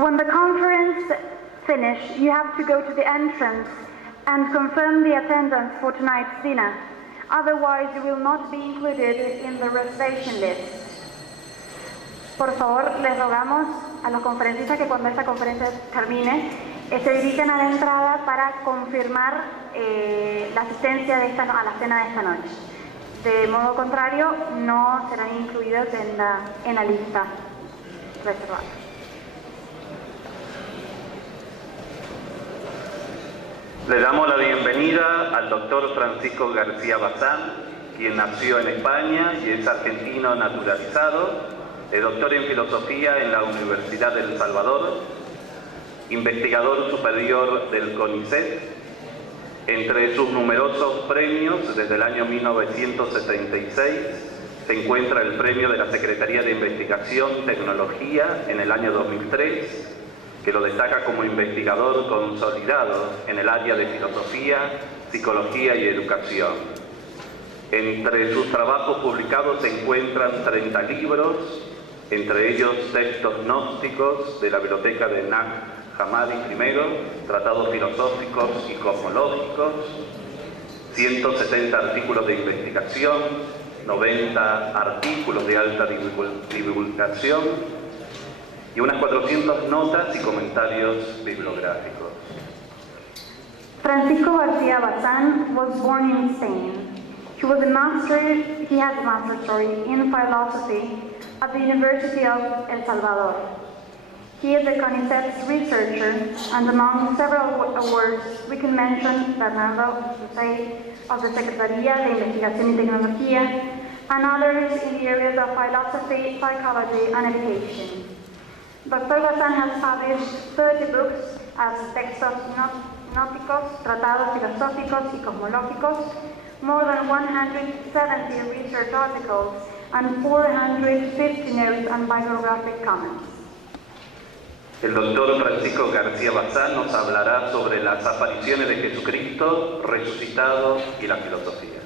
When the conference finishes, you have to go to the entrance and confirm the attendance for tonight's dinner. Otherwise, you will not be included in the reservation list. Por favor, les rogamos a los conferencistas que cuando esta conferencia termine, se dirijan a la entrada para confirmar la asistencia a la cena de esta noche. De modo contrario, no serán incluidos en la lista reservada. Le damos la bienvenida al doctor Francisco García Bazán, quien nació en España y es argentino naturalizado, es doctor en filosofía en la Universidad de El Salvador, investigador superior del CONICET. Entre sus numerosos premios, desde el año 1976, se encuentra el premio de la Secretaría de Investigación y Tecnología en el año 2003, que lo destaca como investigador consolidado en el área de filosofía, psicología y educación. Entre sus trabajos publicados se encuentran 30 libros, entre ellos textos gnósticos de la biblioteca de Nag Hammadi I, tratados filosóficos y cosmológicos, 170 artículos de investigación, 90 artículos de alta divulgación, y unas 400 notas y comentarios bibliográficos. Francisco García Bazán was born in Spain. He has a master's in philosophy at the University of El Salvador. He is a CONICET researcher, and among several awards we can mention Bernardo José of the Secretaría de Investigación y Tecnología, and others in the areas of philosophy, psychology, and education. Dr. Bazán has published 30 books as textos gnósticos, tratados filosóficos y cosmológicos, more than 170 research articles, and 450 notes and bibliographic comments. El doctor Francisco García Bazán nos hablará sobre las apariciones de Jesucristo resucitado y la filosofía.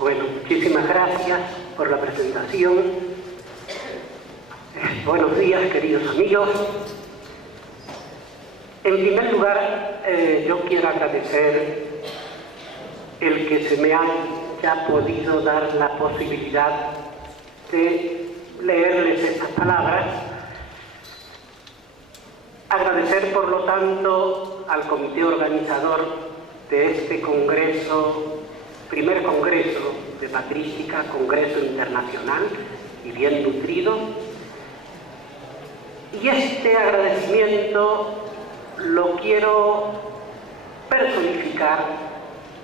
Bueno, muchísimas gracias por la presentación. Buenos días, queridos amigos. En primer lugar, yo quiero agradecer el que se me haya podido dar la posibilidad de leerles estas palabras. Agradecer, por lo tanto, al comité organizador de este congreso, primer congreso de patrística, congreso internacional y bien nutrido. Y este agradecimiento lo quiero personificar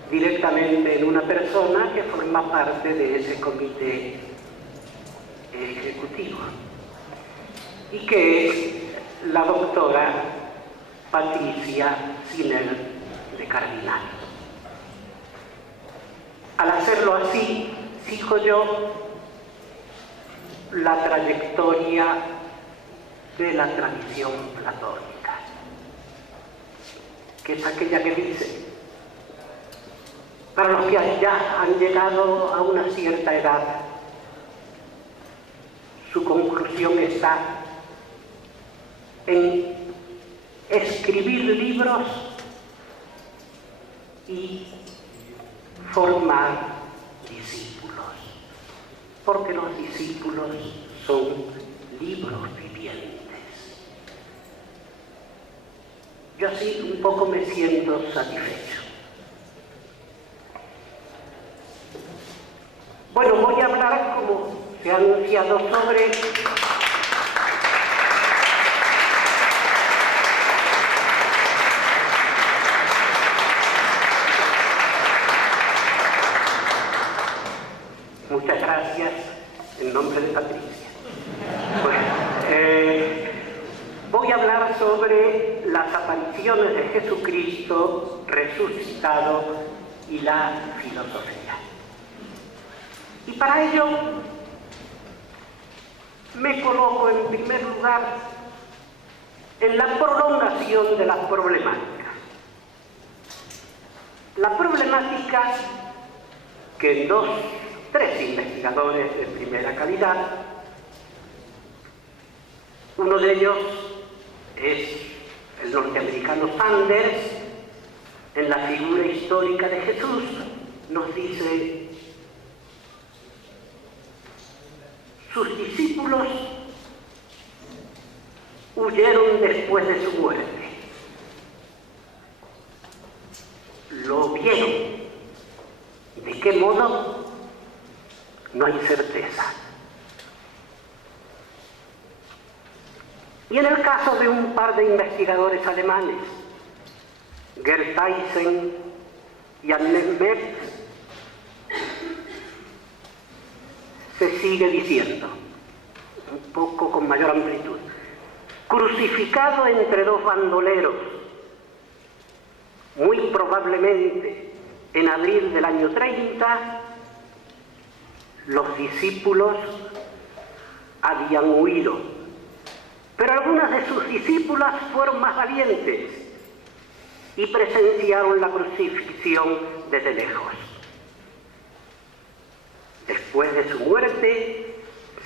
directamente en una persona que forma parte de ese comité ejecutivo y que es la doctora Patricia Siner de Cardinal. Al hacerlo así, sigo yo la trayectoria de la tradición platónica, que es aquella que dice: para los que ya han llegado a una cierta edad, su conclusión está en escribir libros y formar discípulos, porque los discípulos son libros vivientes. Yo así un poco me siento satisfecho. Bueno, voy a hablar, como se ha anunciado, sobre muchas gracias en nombre de Patricia. Bueno, voy a hablar sobre las apariciones de Jesucristo resucitado y la filosofía. Y para ello me coloco en primer lugar en la prolongación de las problemáticas. La problemática que tres investigadores de primera calidad Uno de ellos es el norteamericano Sanders. En la figura histórica de Jesús nos dice: sus discípulos huyeron después de su muerte. Lo vieron. ¿De qué modo? No hay certeza. Y en el caso de un par de investigadores alemanes, Gerd Theissen y Annette Metz, se sigue diciendo, un poco con mayor amplitud: crucificado entre dos bandoleros, muy probablemente en abril del año 30, los discípulos habían huido, pero algunas de sus discípulas fueron más valientes y presenciaron la crucifixión desde lejos. Después de su muerte,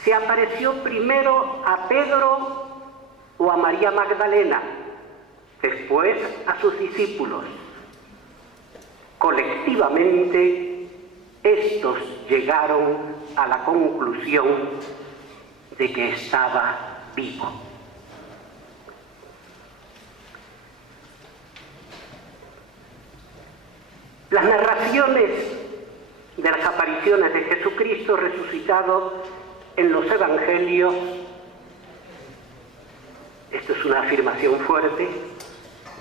se apareció primero a Pedro o a María Magdalena, después a sus discípulos. Colectivamente, estos llegaron a la conclusión de que estaba vivo. Las narraciones de las apariciones de Jesucristo resucitado en los Evangelios, esto es una afirmación fuerte,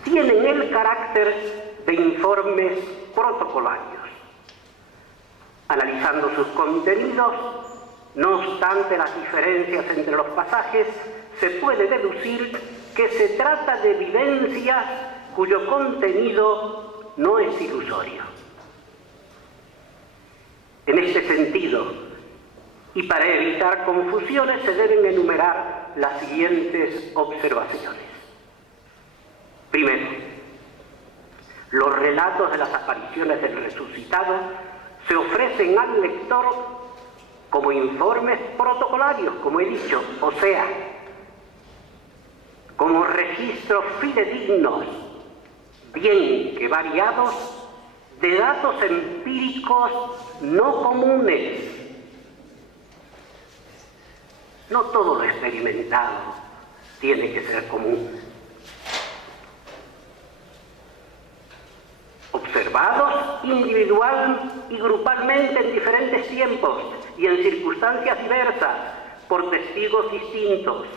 tienen el carácter de informes protocolarios. Analizando sus contenidos, no obstante las diferencias entre los pasajes, se puede deducir que se trata de vivencias cuyo contenido no es ilusorio. En este sentido, y para evitar confusiones, se deben enumerar las siguientes observaciones. Primero, los relatos de las apariciones del resucitado se ofrecen al lector como informes protocolarios, como he dicho, o sea, como registros fidedignos, bien que variados, de datos empíricos no comunes. No todo lo experimentado tiene que ser común. Observados individual y grupalmente en diferentes tiempos y en circunstancias diversas por testigos distintos.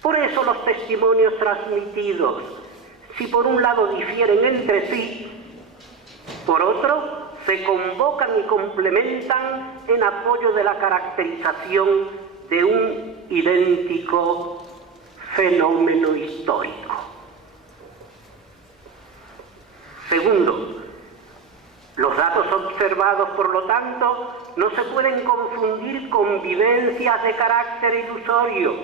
Por eso los testimonios transmitidos, si por un lado difieren entre sí, por otro se convocan y complementan en apoyo de la caracterización de un idéntico fenómeno histórico. Segundo, los datos observados, por lo tanto, no se pueden confundir con vivencias de carácter ilusorio,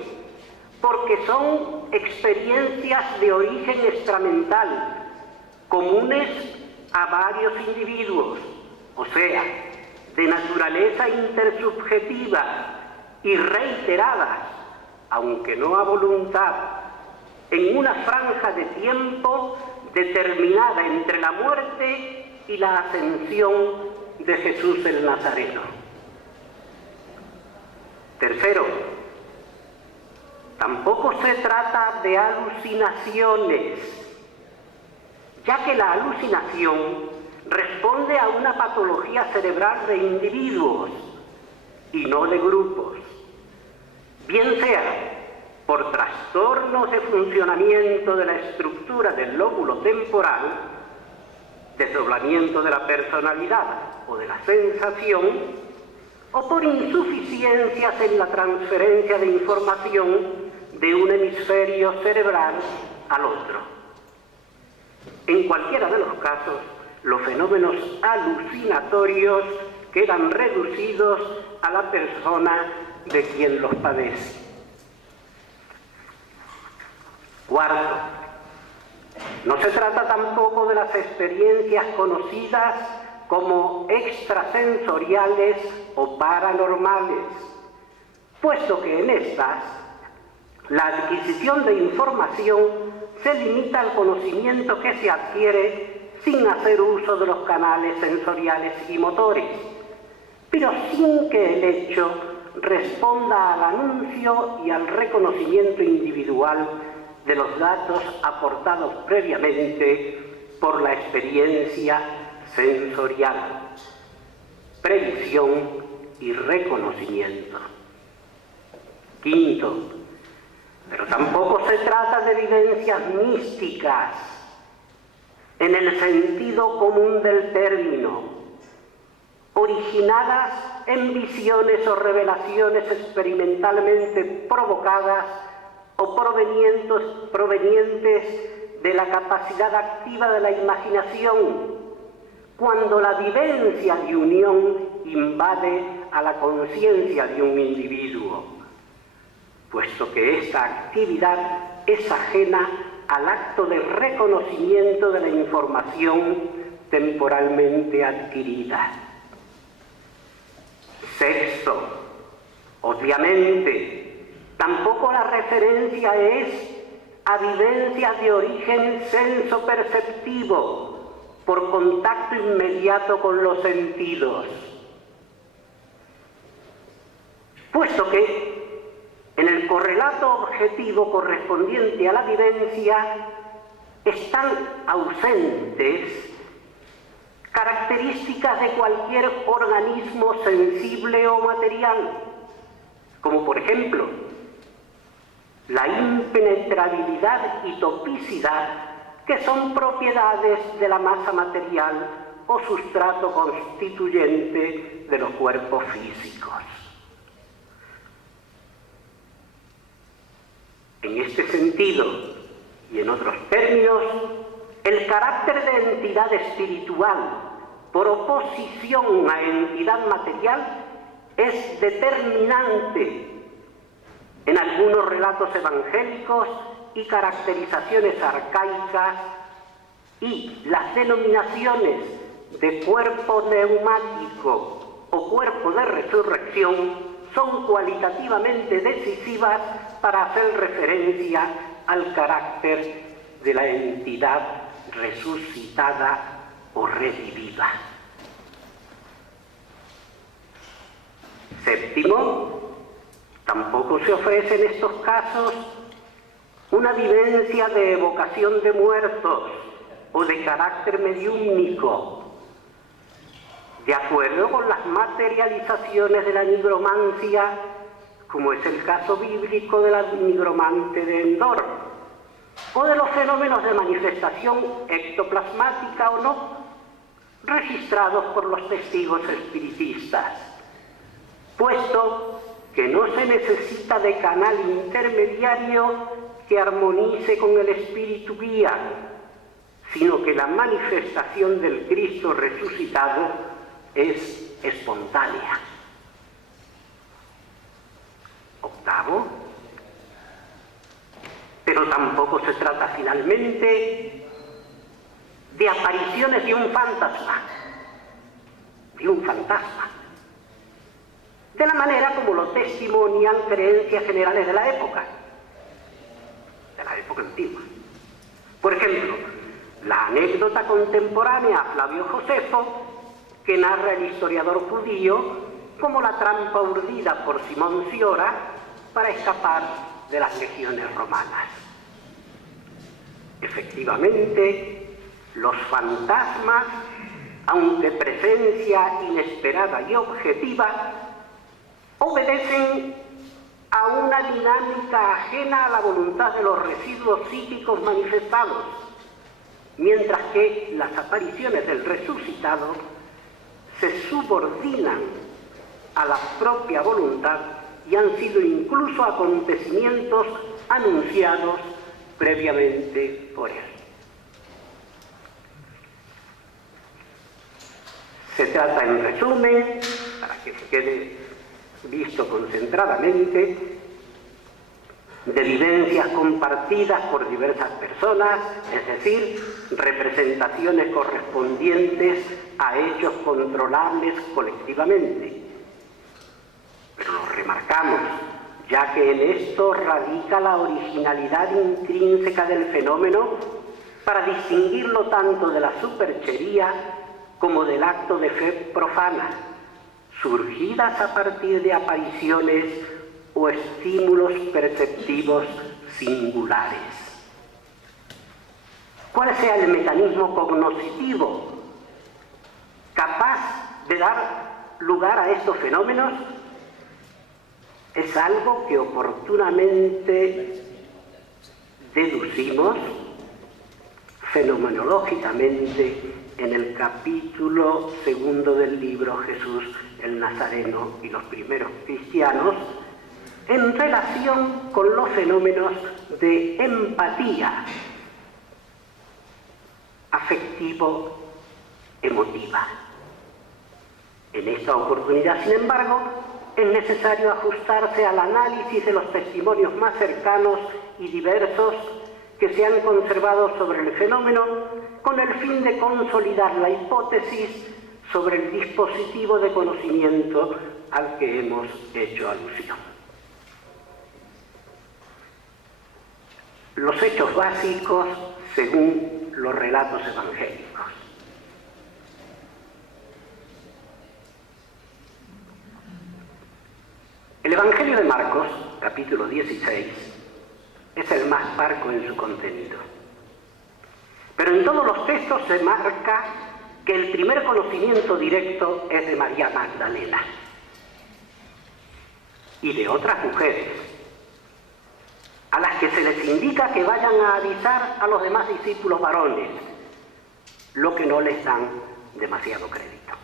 porque son experiencias de origen extramental, comunes a varios individuos, o sea, de naturaleza intersubjetiva y reiteradas, aunque no a voluntad, en una franja de tiempo determinada entre la muerte y la ascensión de Jesús el Nazareno. Tercero, tampoco se trata de alucinaciones, ya que la alucinación responde a una patología cerebral de individuos y no de grupos, bien sea por trastornos de funcionamiento de la estructura del lóbulo temporal, desdoblamiento de la personalidad o de la sensación, o por insuficiencias en la transferencia de información de un hemisferio cerebral al otro. En cualquiera de los casos, los fenómenos alucinatorios quedan reducidos a la persona de quien los padece. Cuarto, no se trata tampoco de las experiencias conocidas como extrasensoriales o paranormales, puesto que en estas La adquisición de información se limita al conocimiento que se adquiere sin hacer uso de los canales sensoriales y motores, pero sin que el hecho responda al anuncio y al reconocimiento individual de los datos aportados previamente por la experiencia sensorial, previsión y reconocimiento. Quinto, pero tampoco se trata de vivencias místicas en el sentido común del término, originadas en visiones o revelaciones experimentalmente provocadas o provenientes de la capacidad activa de la imaginación, cuando la vivencia de unión invade a la conciencia de un individuo, puesto que esta actividad es ajena al acto de reconocimiento de la información temporalmente adquirida. Sexto, obviamente, tampoco la referencia es a vivencias de origen senso-perceptivo, por contacto inmediato con los sentidos, puesto que en el correlato objetivo correspondiente a la vivencia están ausentes características de cualquier organismo sensible o material, como por ejemplo la impenetrabilidad y topicidad, que son propiedades de la masa material o sustrato constituyente de los cuerpos físicos. En este sentido, y en otros términos, el carácter de entidad espiritual, por oposición a entidad material, es determinante en algunos relatos evangélicos y caracterizaciones arcaicas, y las denominaciones de cuerpo neumático o cuerpo de resurrección son cualitativamente decisivas para hacer referencia al carácter de la entidad resucitada o revivida. Séptimo, tampoco se ofrece en estos casos una vivencia de evocación de muertos o de carácter mediúmnico, de acuerdo con las materializaciones de la nigromancia, como es el caso bíblico de la nigromante de Endor, o de los fenómenos de manifestación ectoplasmática o no, registrados por los testigos espiritistas, puesto que no se necesita de canal intermediario que armonice con el espíritu guía, sino que la manifestación del Cristo resucitado es espontánea. Octavo, pero tampoco se trata finalmente de apariciones de un fantasma, de la manera como lo testimonian creencias generales de la época antigua. Por ejemplo, la anécdota contemporánea a Flavio Josefo, que narra el historiador judío como la trampa urdida por Simón Ciora para escapar de las legiones romanas. Efectivamente, los fantasmas, aunque presencia inesperada y objetiva, obedecen a una dinámica ajena a la voluntad de los residuos psíquicos manifestados, mientras que las apariciones del resucitado se subordinan a la propia voluntad y han sido incluso acontecimientos anunciados previamente por él. Se trata, en resumen, para que se quede visto concentradamente, de vivencias compartidas por diversas personas, es decir, representaciones correspondientes a hechos controlables colectivamente. Pero lo remarcamos, ya que en esto radica la originalidad intrínseca del fenómeno para distinguirlo tanto de la superchería como del acto de fe profana, surgidas a partir de apariciones o estímulos perceptivos singulares. ¿Cuál sea el mecanismo cognoscitivo capaz de dar lugar a estos fenómenos? Es algo que oportunamente deducimos fenomenológicamente en el capítulo 2 del libro Jesús el Nazareno y los primeros cristianos, en relación con los fenómenos de empatía afectivo-emotiva. En esta oportunidad, sin embargo, es necesario ajustarse al análisis de los testimonios más cercanos y diversos que se han conservado sobre el fenómeno, con el fin de consolidar la hipótesis sobre el dispositivo de conocimiento al que hemos hecho alusión. Los hechos básicos según los relatos evangélicos. El Evangelio de Marcos, capítulo 16, es el más parco en su contenido. Pero en todos los textos se marca que el primer conocimiento directo es de María Magdalena y de otras mujeres, a las que se les indica que vayan a avisar a los demás discípulos varones, lo que no les dan demasiado crédito.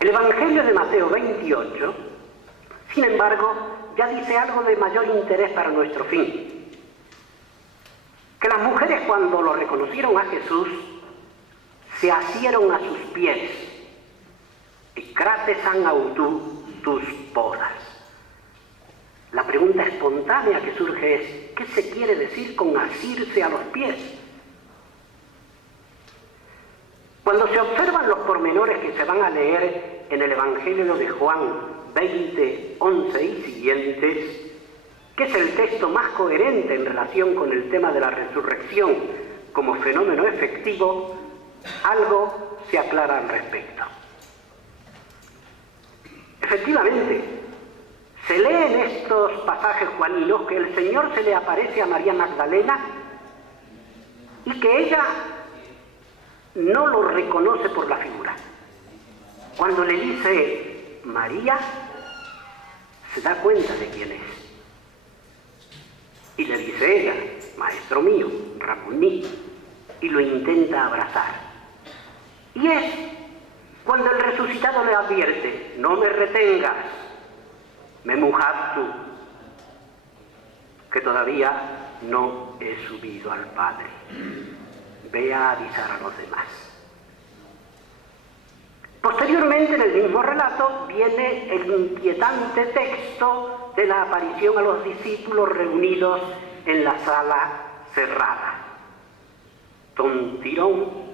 El Evangelio de Mateo 28, sin embargo, ya dice algo de mayor interés para nuestro fin. Que las mujeres, cuando lo reconocieron a Jesús, se asieron a sus pies. Ecratesan autú tus podas. La pregunta espontánea que surge es, ¿qué se quiere decir con asirse a los pies? Cuando se observan los pormenores que se van a leer en el Evangelio de Juan 20, 11 y siguientes, que es el texto más coherente en relación con el tema de la resurrección como fenómeno efectivo, algo se aclara al respecto. Efectivamente, se lee en estos pasajes juaninos que el Señor se le aparece a María Magdalena y que ella no lo reconoce por la figura. Cuando le dice María, se da cuenta de quién es. Y le dice ella, maestro mío, Rabuní, y lo intenta abrazar. Y es cuando el resucitado le advierte, no me retengas, me mujabtu, que todavía no he subido al Padre. Ve a avisar a los demás. Posteriormente, en el mismo relato, viene el inquietante texto de la aparición a los discípulos reunidos en la sala cerrada. Tontirón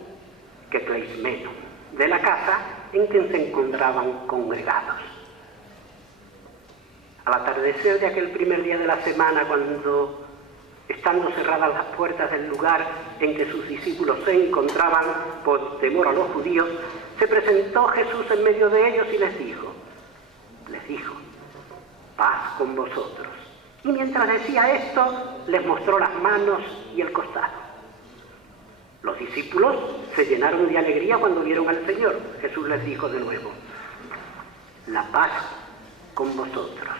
que pleismeno, de la casa en que se encontraban congregados. Al atardecer de aquel primer día de la semana, cuando, estando cerradas las puertas del lugar en que sus discípulos se encontraban por temor a los judíos, se presentó Jesús en medio de ellos y les dijo, paz con vosotros. Y mientras decía esto, les mostró las manos y el costado. Los discípulos se llenaron de alegría cuando vieron al Señor. Jesús les dijo de nuevo, la paz con vosotros.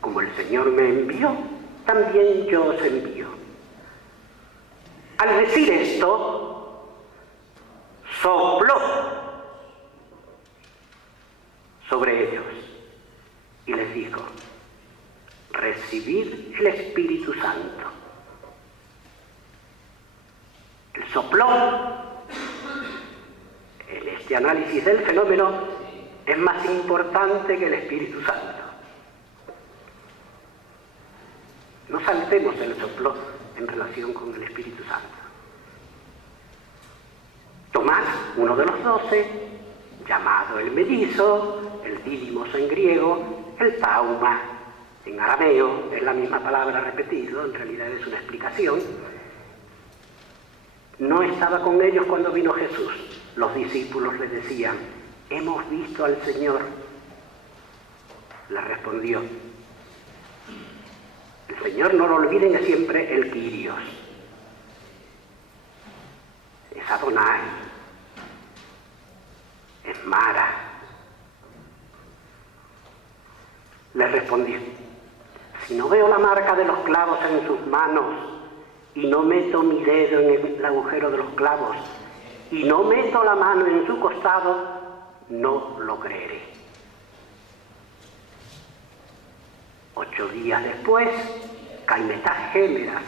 Como el Señor me envió, también yo os envío. Al decir esto, sopló sobre ellos y les dijo, recibid el Espíritu Santo. El soplón, en este análisis del fenómeno, es más importante que el Espíritu Santo. No saltemos el soplón en relación con el Espíritu Santo. Tomás, uno de los 12, llamado el Mellizo, el Dídimos en griego, El tauma, en arameo, es la misma palabra repetido, en realidad es una explicación. No estaba con ellos cuando vino Jesús. Los discípulos le decían: hemos visto al Señor. Le respondió: el Señor, no lo olviden, es siempre el Kyrios. Es Adonai. Es Mara. Le respondió: si no veo la marca de los clavos en sus manos, y no meto mi dedo en el agujero de los clavos, y no meto la mano en su costado, no lo creeré. 8 días después, Caimetás Gémeras,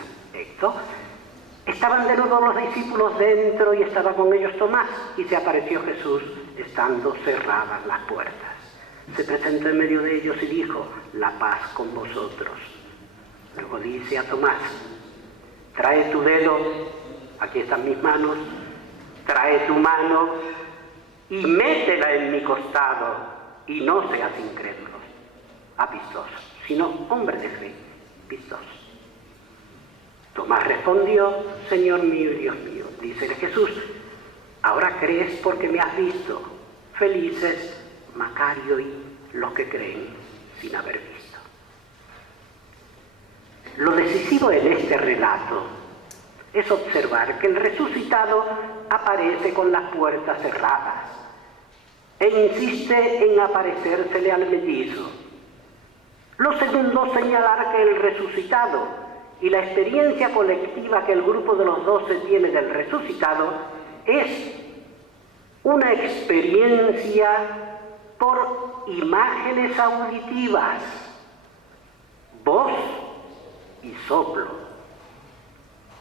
estaban de nuevo los discípulos dentro y estaba con ellos Tomás, y se apareció Jesús estando cerradas las puertas. Se presentó en medio de ellos y dijo: la paz con vosotros. Luego dice a Tomás: trae tu dedo, aquí están mis manos, trae tu mano y métela en mi costado, y no seas incrédulo, apistoso, sino hombre de fe, pistoso. Tomás respondió: Señor mío y Dios mío. Dícele Jesús: ahora crees porque me has visto. Felices Macario y los que creen sin haber visto. Lo decisivo en este relato es observar que el resucitado aparece con las puertas cerradas e insiste en aparecérsele al mellizo. Lo segundo, señalar que el resucitado y la experiencia colectiva que el grupo de los 12 tiene del resucitado es una experiencia por imágenes auditivas, voz y soplo,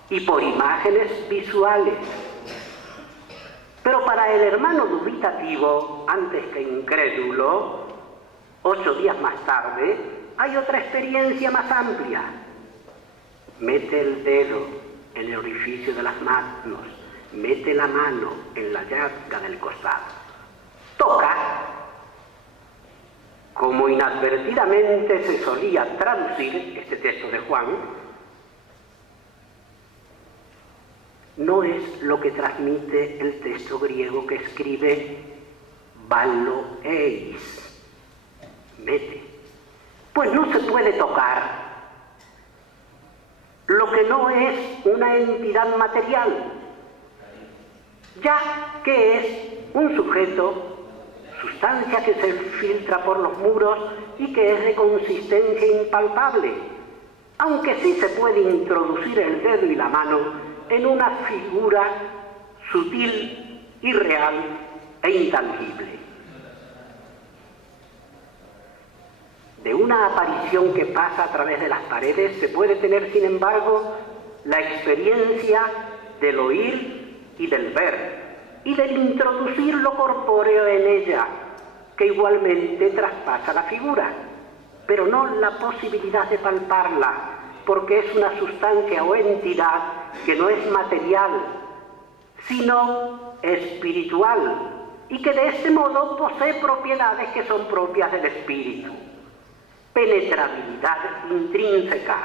y por imágenes visuales. Pero para el hermano dubitativo, antes que incrédulo, 8 días más tarde, hay otra experiencia más amplia. Mete el dedo en el orificio de las manos, mete la mano en la llaga del costado, toca, como inadvertidamente se solía traducir este texto de Juan, no es lo que transmite el texto griego que escribe baloeis, mete. Pues no se puede tocar lo que no es una entidad material, ya que es un sujeto, sustancia que se filtra por los muros y que es de consistencia impalpable, aunque sí se puede introducir el dedo y la mano en una figura sutil, irreal e intangible. De una aparición que pasa a través de las paredes se puede tener, sin embargo, la experiencia del oír y del ver, y del introducir lo corpóreo en ella, que igualmente traspasa la figura, pero no la posibilidad de palparla, porque es una sustancia o entidad que no es material, sino espiritual, y que de este modo posee propiedades que son propias del espíritu: penetrabilidad intrínseca,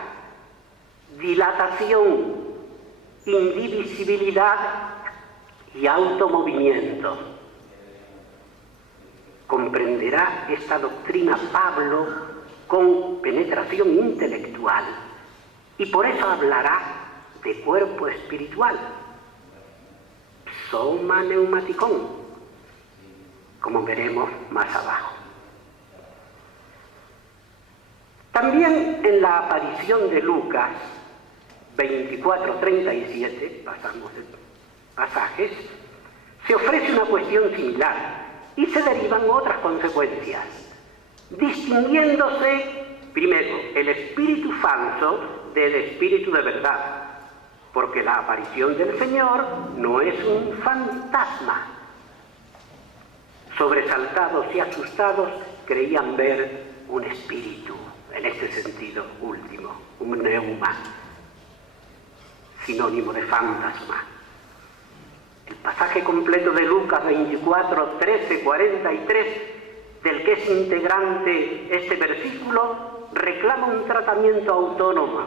dilatación, indivisibilidad y automovimiento. Comprenderá esta doctrina Pablo con penetración intelectual, y por eso hablará de cuerpo espiritual, psoma neumaticón, como veremos más abajo. También en la aparición de Lucas 24:37, pasamos de pasajes, se ofrece una cuestión similar y se derivan otras consecuencias, distinguiéndose primero el espíritu falso del espíritu de verdad, porque la aparición del Señor no es un fantasma. Sobresaltados y asustados creían ver un espíritu, en este sentido último, un neuma, sinónimo de fantasma. El pasaje completo de Lucas 24, 13, 43 del que es integrante este versículo, reclama un tratamiento autónomo,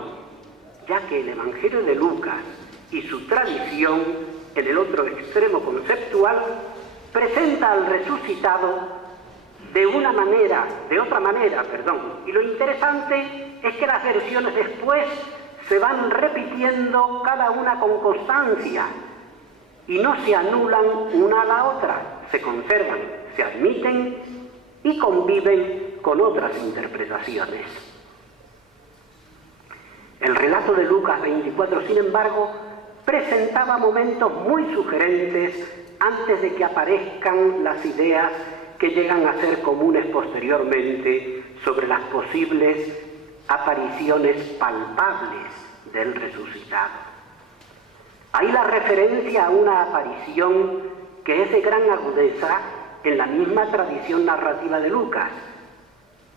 ya que el Evangelio de Lucas y su tradición, en el otro extremo conceptual, presenta al resucitado de otra manera, y lo interesante es que las versiones después se van repitiendo cada una con constancia y no se anulan una a la otra, se conservan, se admiten y conviven con otras interpretaciones. El relato de Lucas 24, sin embargo, presentaba momentos muy sugerentes antes de que aparezcan las ideas que llegan a ser comunes posteriormente sobre las posibles apariciones palpables del resucitado. Hay la referencia a una aparición que es de gran agudeza en la misma tradición narrativa de Lucas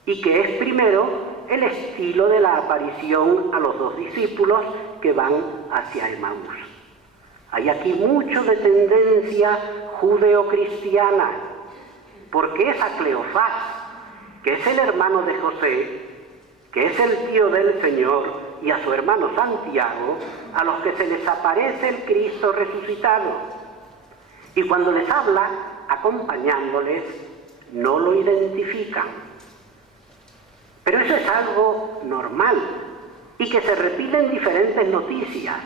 y que es primero el estilo de la aparición a los dos discípulos que van hacia Emaús. Hay aquí mucho de tendencia judeocristiana, porque es a Cleofás, que es el hermano de José, que es el tío del Señor, y a su hermano Santiago, a los que se les aparece el Cristo resucitado. Y cuando les habla, acompañándoles, no lo identifican. Pero eso es algo normal y que se repite en diferentes noticias,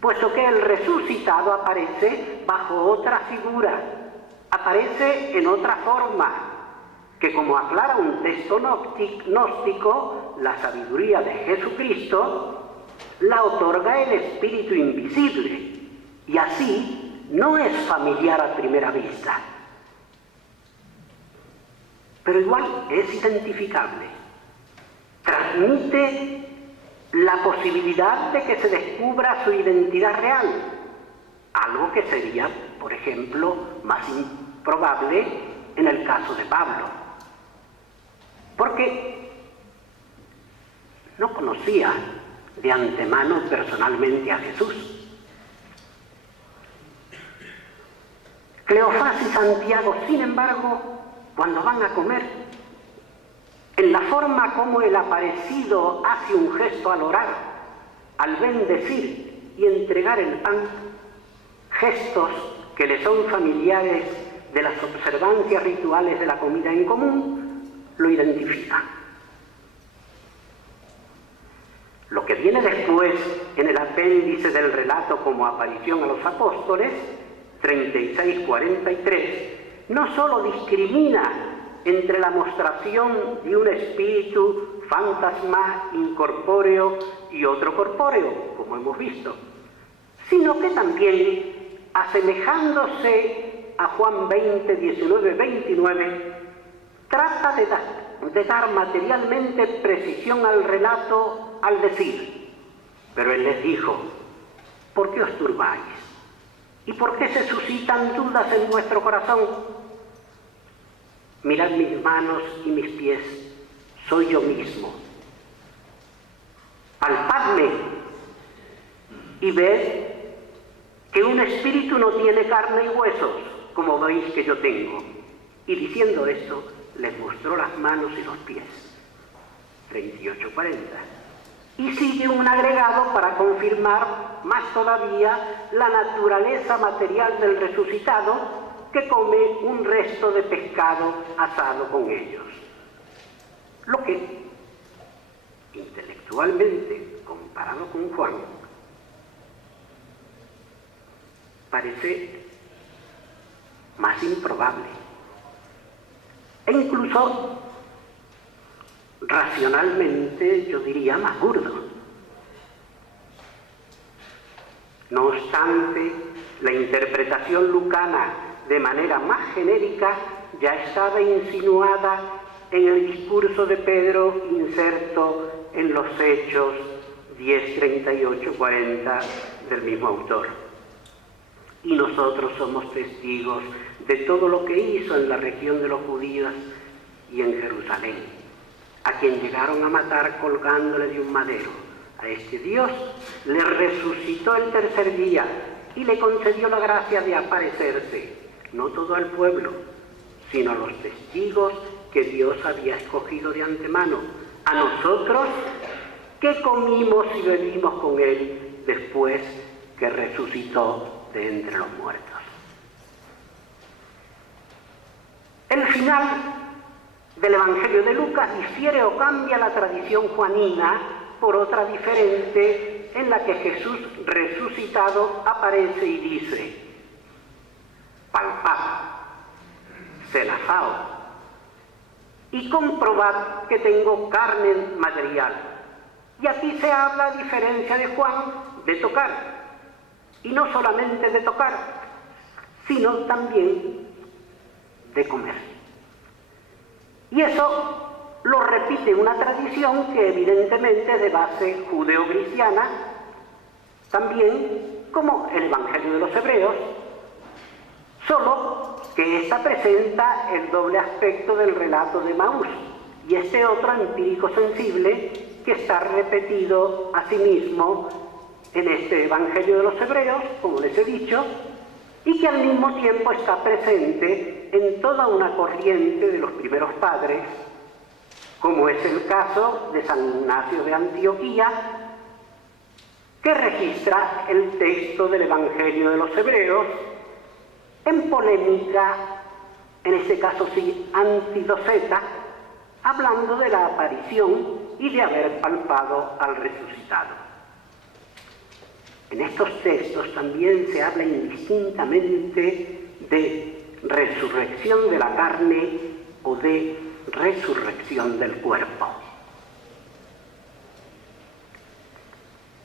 puesto que el resucitado aparece bajo otra figura, aparece en otra forma, que como aclara un texto gnóstico, la sabiduría de Jesucristo la otorga el Espíritu invisible, y así no es familiar a primera vista, pero igual es identificable. Transmite la posibilidad de que se descubra su identidad real, algo que sería, por ejemplo, más improbable en el caso de Pablo, porque no conocía de antemano personalmente a Jesús. Cleofás y Santiago, sin embargo, cuando van a comer, en la forma como el aparecido hace un gesto al orar, al bendecir y entregar el pan, gestos que le son familiares de las observancias rituales de la comida en común, lo identifican. Lo que viene después en el apéndice del relato como aparición a los apóstoles, 36-43, no solo discrimina entre la mostración de un espíritu fantasma incorpóreo y otro corpóreo, como hemos visto, sino que también, asemejándose a Juan 20, 19, 29, trata de dar materialmente precisión al relato al decir: pero él les dijo, ¿por qué os turbáis? ¿Y por qué se suscitan dudas en vuestro corazón? Mirad mis manos y mis pies, soy yo mismo. Palpadme y ved que un espíritu no tiene carne y huesos, como veis que yo tengo. Y diciendo esto, les mostró las manos y los pies. 38-40. Y sigue un agregado para confirmar más todavía la naturaleza material del resucitado, que come un resto de pescado asado con ellos. Lo que, intelectualmente, comparado con Juan, parece más improbable e incluso racionalmente, yo diría, más burdo. No obstante, la interpretación lucana de manera más genérica ya estaba insinuada en el discurso de Pedro inserto en los Hechos 10, 38, 40 del mismo autor. Y nosotros somos testigos de todo lo que hizo en la región de los judíos y en Jerusalén, a quien llegaron a matar colgándole de un madero. A este Dios le resucitó el tercer día y le concedió la gracia de aparecerse, no todo al pueblo, sino a los testigos que Dios había escogido de antemano, a nosotros que comimos y bebimos con Él después que resucitó de entre los muertos. El final del Evangelio de Lucas difiere o cambia la tradición juanina por otra diferente, en la que Jesús resucitado aparece y dice: palpad, cenazaos y comprobad que tengo carne material. Y aquí se habla, a diferencia de Juan, de tocar. Y no solamente de tocar, sino también de comer. Y eso lo repite una tradición que evidentemente es de base judeo-cristiana, también como el Evangelio de los Hebreos, solo que ésta presenta el doble aspecto del relato de Emaús y este otro empírico sensible que está repetido asimismo en este Evangelio de los Hebreos, como les he dicho, y que al mismo tiempo está presente en toda una corriente de los primeros padres, como es el caso de San Ignacio de Antioquía, que registra el texto del Evangelio de los Hebreos en polémica, en este caso sí, antidoceta, hablando de la aparición y de haber palpado al resucitado. En estos textos también se habla indistintamente de resurrección de la carne o de resurrección del cuerpo.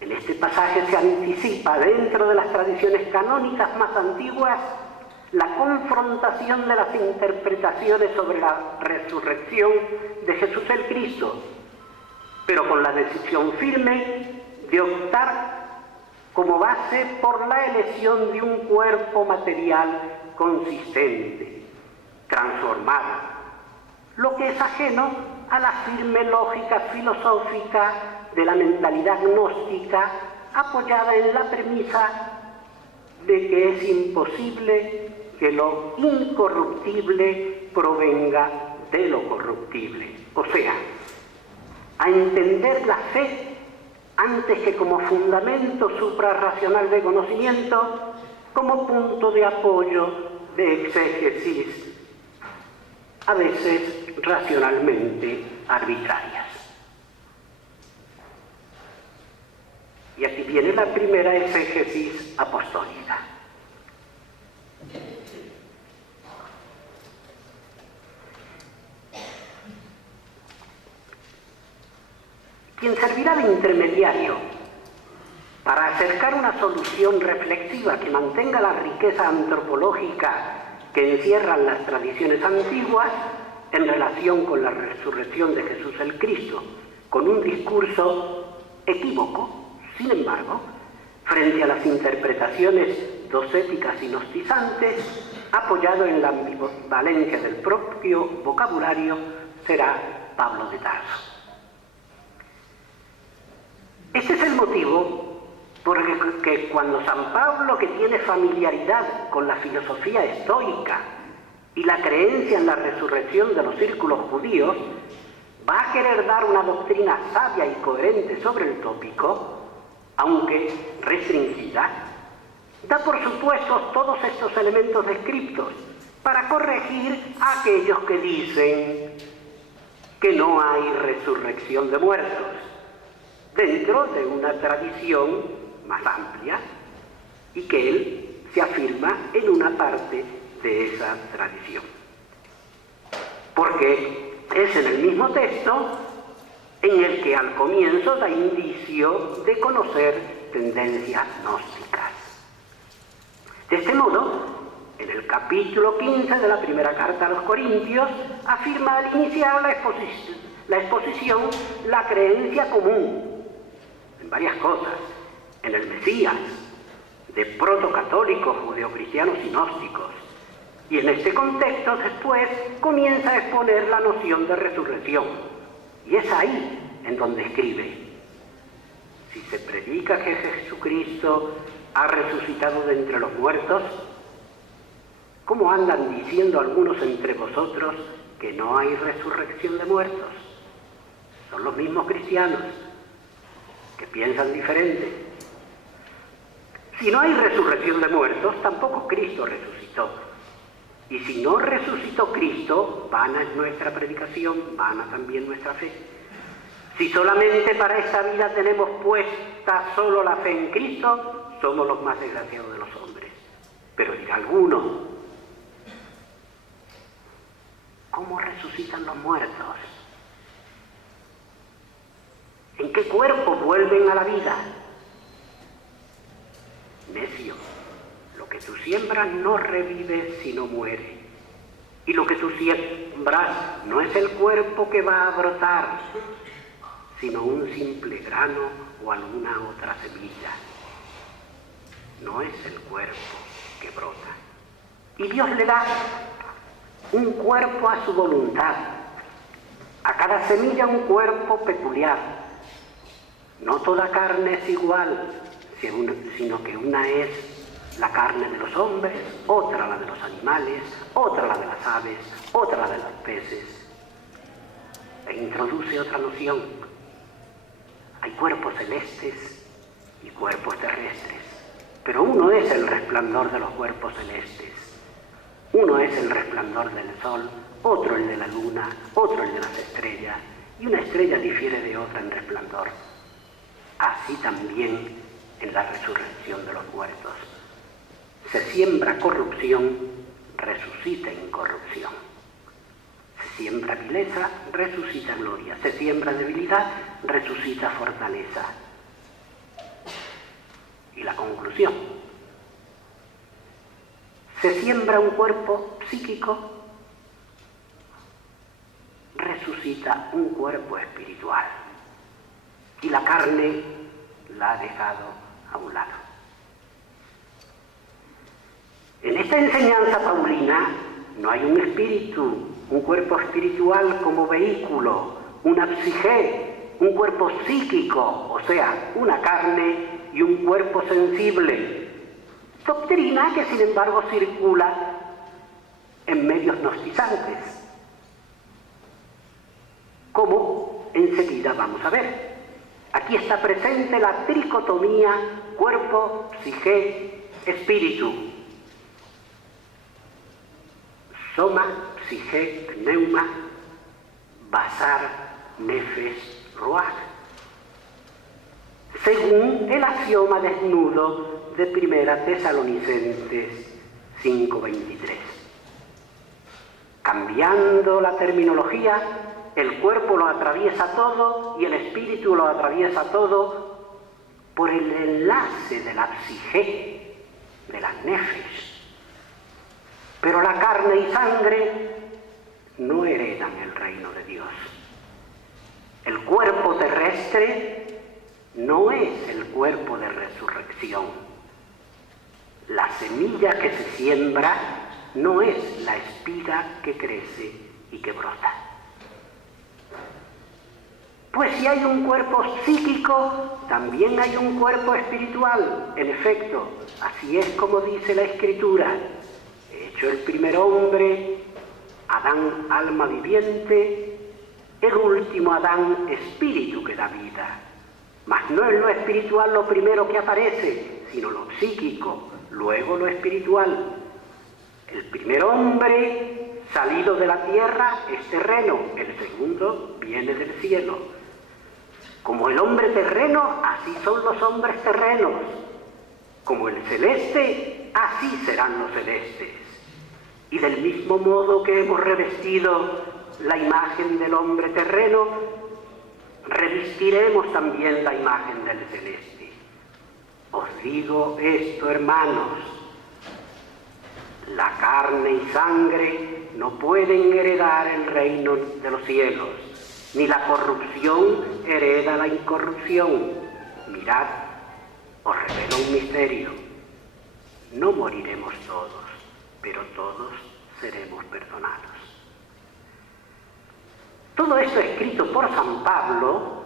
En este pasaje se anticipa, dentro de las tradiciones canónicas más antiguas, la confrontación de las interpretaciones sobre la resurrección de Jesús el Cristo, pero con la decisión firme de optar como base por la elección de un cuerpo material consistente, transformado, lo que es ajeno a la firme lógica filosófica de la mentalidad gnóstica, apoyada en la premisa de que es imposible que lo incorruptible provenga de lo corruptible. O sea, a entender la fe antes que como fundamento suprarracional de conocimiento, como punto de apoyo de exégesis, a veces racionalmente arbitrarias. Y aquí viene la primera exégesis apostólica. Quien servirá de intermediario para acercar una solución reflexiva que mantenga la riqueza antropológica que encierran las tradiciones antiguas en relación con la resurrección de Jesús el Cristo, con un discurso equívoco, sin embargo, frente a las interpretaciones docéticas y gnostizantes, apoyado en la ambivalencia del propio vocabulario, será Pablo de Tarso. Este es el motivo por el que cuando San Pablo, que tiene familiaridad con la filosofía estoica y la creencia en la resurrección de los círculos judíos, va a querer dar una doctrina sabia y coherente sobre el tópico, aunque restringida, da por supuesto todos estos elementos descriptos para corregir a aquellos que dicen que no hay resurrección de muertos, dentro de una tradición más amplia, y que él se afirma en una parte de esa tradición. Porque es en el mismo texto en el que al comienzo da indicio de conocer tendencias gnósticas. De este modo, en el capítulo 15 de la primera carta a los Corintios, afirma al iniciar la exposición la creencia común en varias cosas, en el Mesías, de protocatólicos, judeocristianos y gnósticos. Y en este contexto después comienza a exponer la noción de resurrección. Y es ahí en donde escribe: si se predica que Jesucristo ha resucitado de entre los muertos, ¿Cómo andan diciendo algunos entre vosotros que no hay resurrección de muertos? Son los mismos cristianos que piensan diferente. Si no hay resurrección de muertos, tampoco Cristo resucitó. Y si no resucitó Cristo, vana es nuestra predicación, vana también nuestra fe. Si solamente para esta vida tenemos puesta solo la fe en Cristo, somos los más desgraciados de los hombres. Pero dirá alguno, ¿cómo resucitan los muertos? ¿En qué cuerpo vuelven a la vida? Necio, lo que tú siembras no revive sino muere. Y lo que tú siembras no es el cuerpo que va a brotar, sino un simple grano o alguna otra semilla. No es el cuerpo que brota. Y Dios le da un cuerpo a su voluntad, a cada semilla un cuerpo peculiar. No toda carne es igual, sino que una es la carne de los hombres, otra la de los animales, otra la de las aves, otra la de los peces. E introduce otra noción. Hay cuerpos celestes y cuerpos terrestres, pero uno es el resplandor de los cuerpos celestes. Uno es el resplandor del sol, otro el de la luna, otro el de las estrellas, y una estrella difiere de otra en resplandor. Así también en la resurrección de los muertos. Se siembra corrupción, resucita incorrupción. Se siembra vileza, resucita gloria. Se siembra debilidad, resucita fortaleza. Y la conclusión. Se siembra un cuerpo psíquico, resucita un cuerpo espiritual. Y la carne la ha dejado a un lado. En esta enseñanza paulina no hay un espíritu, un cuerpo espiritual como vehículo, una psique, un cuerpo psíquico, o sea, una carne y un cuerpo sensible. Doctrina que sin embargo circula en medios gnosticantes, como enseguida vamos a ver. Aquí está presente la tricotomía cuerpo, psique, espíritu. Soma, psique, pneuma, basar, nefes, ruach. Según el axioma desnudo de 1 Tesalonicenses 5:23. Cambiando la terminología, el cuerpo lo atraviesa todo y el espíritu lo atraviesa todo por el enlace de la psique, de las nefes. Pero la carne y sangre no heredan el reino de Dios. El cuerpo terrestre no es el cuerpo de resurrección. La semilla que se siembra no es la espiga que crece y que brota. Pues si hay un cuerpo psíquico, también hay un cuerpo espiritual. En efecto, así es como dice la Escritura. Hecho el primer hombre, Adán alma viviente, el último Adán espíritu que da vida. Mas no es lo espiritual lo primero que aparece, sino lo psíquico, luego lo espiritual. El primer hombre salido de la tierra es terreno, el segundo viene del cielo. Como el hombre terreno, así son los hombres terrenos. Como el celeste, así serán los celestes. Y del mismo modo que hemos revestido la imagen del hombre terreno, revestiremos también la imagen del celeste. Os digo esto, hermanos, la carne y sangre no pueden heredar el reino de los cielos, ni la corrupción hereda la incorrupción. Mirad, os revelo un misterio. No moriremos todos, pero todos seremos perdonados. Todo esto escrito por San Pablo,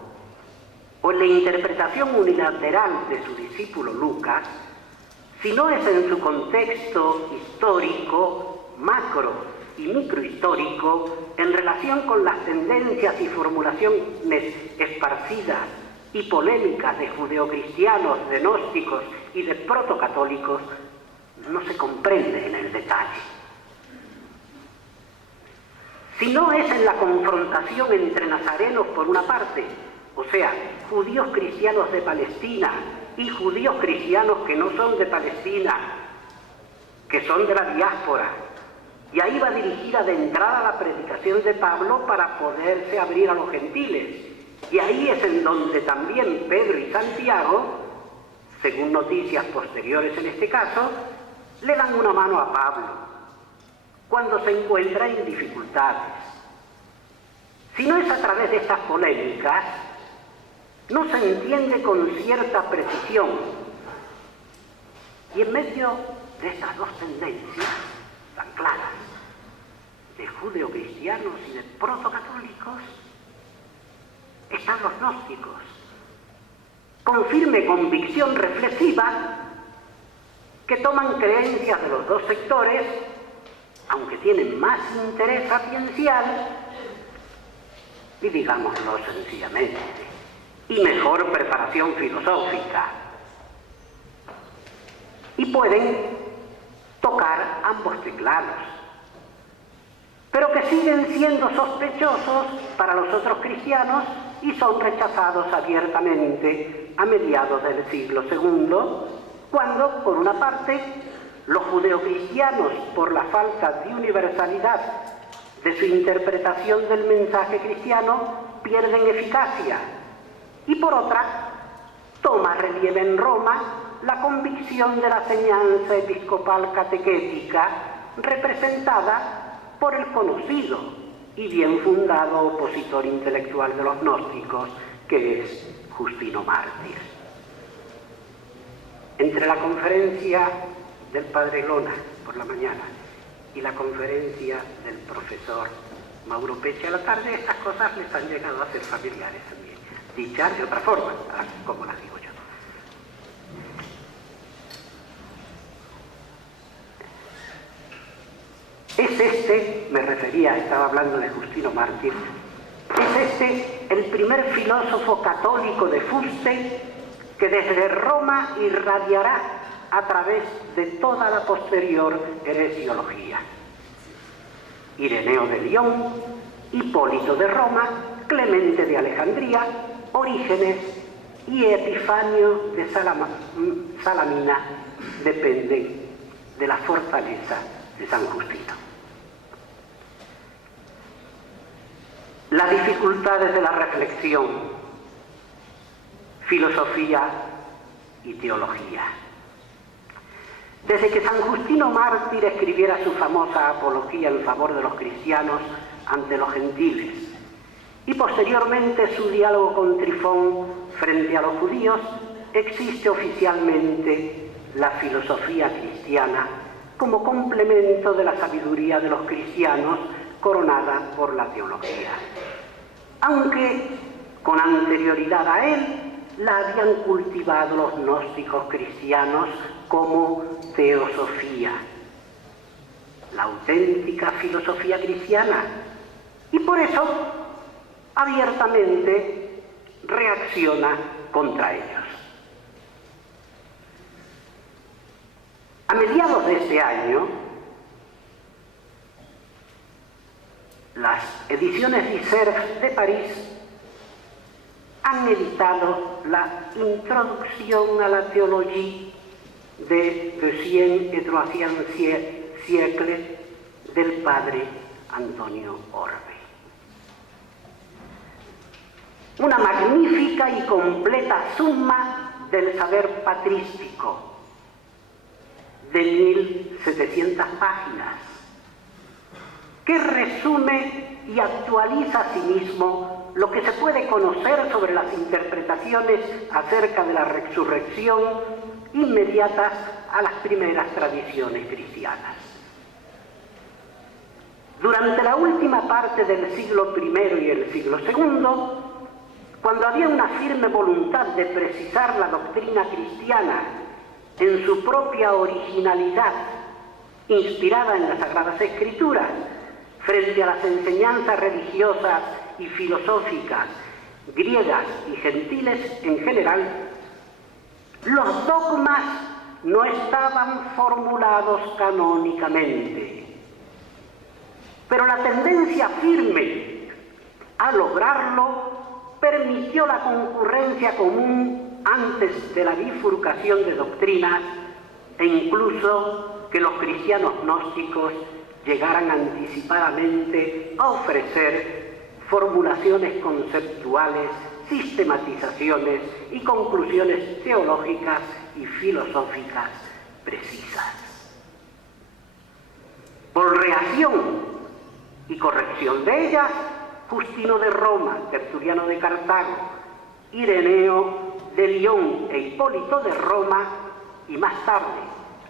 o en la interpretación unilateral de su discípulo Lucas, sino es en su contexto histórico, macro y microhistórico, en relación con las tendencias y formulaciones esparcidas y polémicas de judeocristianos, de gnósticos y de protocatólicos, no se comprende en el detalle. Si no es en la confrontación entre nazarenos por una parte, o sea, judíos cristianos de Palestina y judíos cristianos que no son de Palestina, que son de la diáspora, y ahí va dirigida de entrada la predicación de Pablo para poderse abrir a los gentiles. Y ahí es en donde también Pedro y Santiago, según noticias posteriores en este caso, le dan una mano a Pablo cuando se encuentra en dificultades. Si no es a través de estas polémicas, no se entiende con cierta precisión. Y en medio de estas dos tendencias tan claras, de judeocristianos y de protocatólicos, están los gnósticos, con firme convicción reflexiva, que toman creencias de los dos sectores, aunque tienen más interés sapiencial, y digámoslo sencillamente, y mejor preparación filosófica, y pueden tocar ambos teclados, pero que siguen siendo sospechosos para los otros cristianos y son rechazados abiertamente a mediados del siglo II, cuando, por una parte, los judeocristianos, por la falta de universalidad de su interpretación del mensaje cristiano, pierden eficacia, y por otra, toma relieve en Roma la convicción de la enseñanza episcopal catequética representada por el conocido y bien fundado opositor intelectual de los gnósticos, que es Justino Mártir. Entre la conferencia del padre Lona por la mañana y la conferencia del profesor Mauro Peche a la tarde, estas cosas les han llegado a ser familiares también, dichas de otra forma, como las digo yo. Es este, me refería, estaba hablando de Justino Mártir, es este el primer filósofo católico de fuste que desde Roma irradiará a través de toda la posterior heresiología. Ireneo de Lyon, Hipólito de Roma, Clemente de Alejandría, Orígenes y Epifanio de Salamina dependen de la fortaleza de San Justino. Las dificultades de la reflexión, filosofía y teología. Desde que San Justino Mártir escribiera su famosa apología en favor de los cristianos ante los gentiles y posteriormente su diálogo con Trifón frente a los judíos, existe oficialmente la filosofía cristiana como complemento de la sabiduría de los cristianos coronada por la teología, aunque con anterioridad a él la habían cultivado los gnósticos cristianos como teosofía, la auténtica filosofía cristiana, y por eso abiertamente reacciona contra ellos. A mediados de este año, las ediciones Diserf de París han editado la Introducción a la Théologie de Deuxième et Troisième siècle del padre Antonio Orbe. Una magnífica y completa suma del saber patrístico de 1700 páginas, que resume y actualiza a sí mismo lo que se puede conocer sobre las interpretaciones acerca de la resurrección inmediatas a las primeras tradiciones cristianas. Durante la última parte del siglo I y el siglo II, cuando había una firme voluntad de precisar la doctrina cristiana en su propia originalidad, inspirada en las Sagradas Escrituras, frente a las enseñanzas religiosas y filosóficas griegas y gentiles en general, los dogmas no estaban formulados canónicamente, pero la tendencia firme a lograrlo permitió la concurrencia común antes de la bifurcación de doctrinas e incluso que los cristianos gnósticos llegaran anticipadamente a ofrecer formulaciones conceptuales, sistematizaciones y conclusiones teológicas y filosóficas precisas. Por reacción y corrección de ellas, Justino de Roma, Tertuliano de Cartago, Ireneo de Lyon e Hipólito de Roma, y más tarde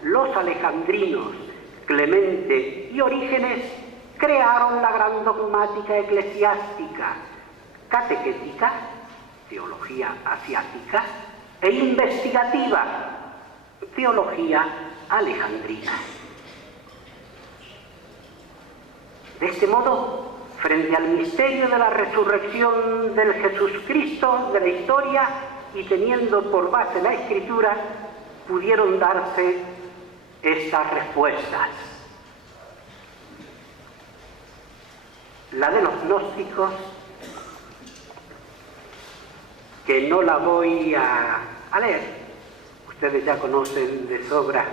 los alejandrinos, Clemente y Orígenes, crearon la gran dogmática eclesiástica, catequética, teología asiática, e investigativa, teología alejandrina. De este modo, frente al misterio de la resurrección del Jesucristo de la historia y teniendo por base la Escritura, pudieron darse estas respuestas. La de los gnósticos, que no la voy a leer, ustedes ya conocen de sobra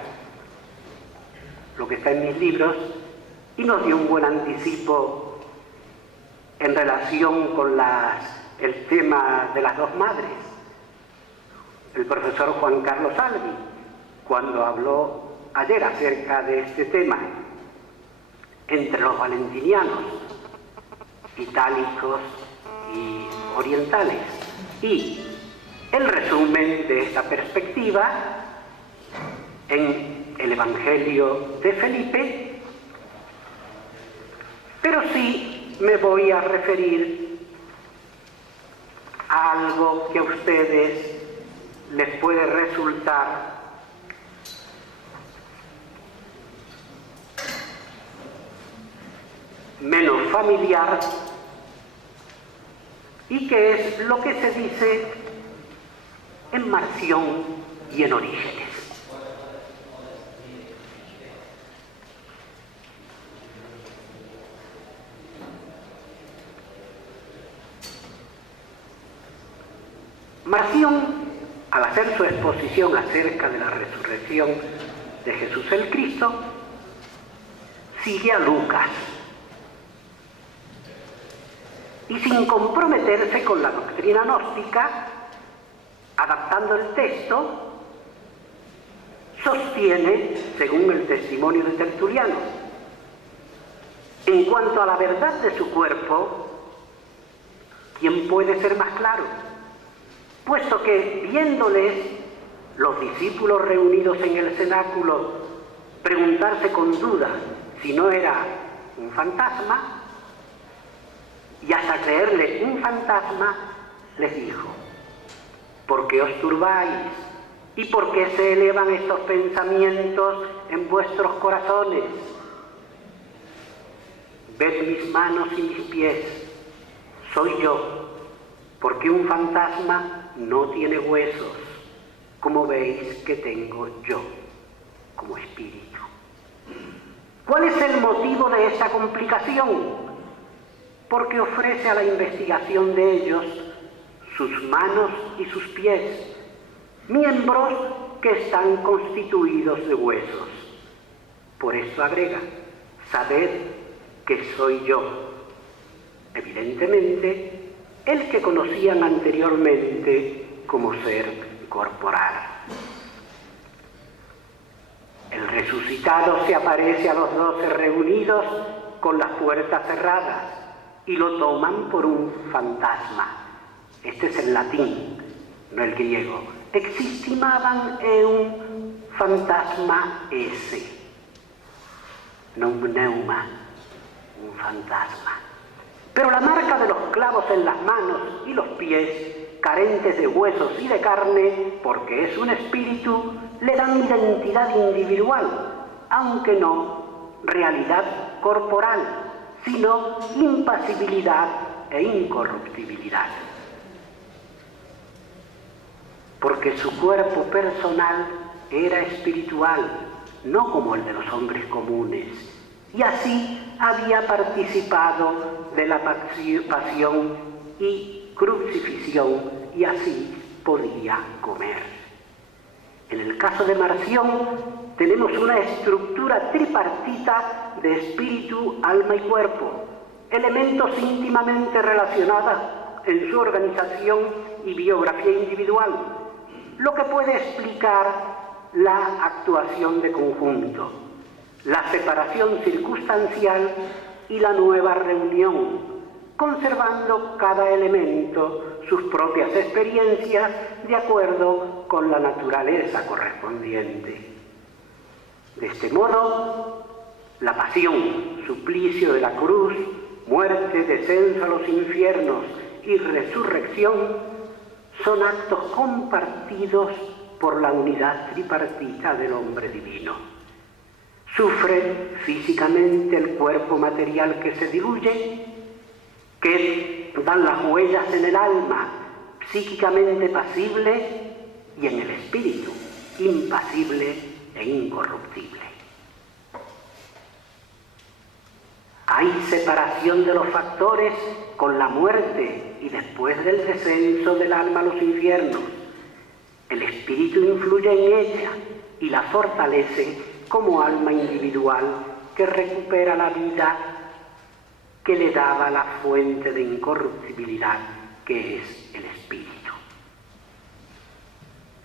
lo que está en mis libros, y nos dio un buen anticipo en relación con el tema de las dos madres. El profesor Juan Carlos Albi, cuando habló ayer acerca de este tema, entre los valentinianos, itálicos y orientales, y el resumen de esta perspectiva en el Evangelio de Felipe, pero sí me voy a referir a algo que a ustedes les puede resultar menos familiar y que es lo que se dice en Marción y en Orígenes. Marción, al hacer su exposición acerca de la resurrección de Jesús el Cristo, sigue a Lucas y, sin comprometerse con la doctrina gnóstica, adaptando el texto, sostiene, según el testimonio de Tertuliano, en cuanto a la verdad de su cuerpo, ¿quién puede ser más claro? Puesto que, viéndoles los discípulos reunidos en el cenáculo preguntarse con duda si no era un fantasma, y hasta creerle un fantasma, les dijo: ¿por qué os turbáis? ¿Y por qué se elevan estos pensamientos en vuestros corazones? Ved mis manos y mis pies, soy yo, porque un fantasma no tiene huesos, como veis que tengo yo, como espíritu. ¿Cuál es el motivo de esta complicación? Porque ofrece a la investigación de ellos sus manos y sus pies, miembros que están constituidos de huesos. Por eso agrega: sabed que soy yo. Evidentemente, el que conocían anteriormente como ser corporal. El resucitado se aparece a los 12 reunidos con las puertas cerradas y lo toman por un fantasma. Este es el latín, no el griego. Existimaban un fantasma esse, non pneuma, un fantasma. Pero la marca de los clavos en las manos y los pies carentes de huesos y de carne, porque es un espíritu, le dan identidad individual, aunque no realidad corporal, sino impasibilidad e incorruptibilidad. Porque su cuerpo personal era espiritual, no como el de los hombres comunes, y así había participado de la pasión y crucifixión, y así podía comer. En el caso de Marción, tenemos una estructura tripartita de espíritu, alma y cuerpo, elementos íntimamente relacionados en su organización y biografía individual, lo que puede explicar la actuación de conjunto, la separación circunstancial y la nueva reunión, conservando cada elemento sus propias experiencias de acuerdo con la naturaleza correspondiente. De este modo, la pasión, suplicio de la cruz, muerte, descenso a los infiernos y resurrección son actos compartidos por la unidad tripartita del hombre divino. Sufre físicamente el cuerpo material que se diluye, que dan las huellas en el alma, psíquicamente pasible, y en el espíritu, impasible e incorruptible. Hay separación de los factores con la muerte y después del descenso del alma a los infiernos. El espíritu influye en ella y la fortalece como alma individual que recupera la vida que le daba la fuente de incorruptibilidad que es el espíritu.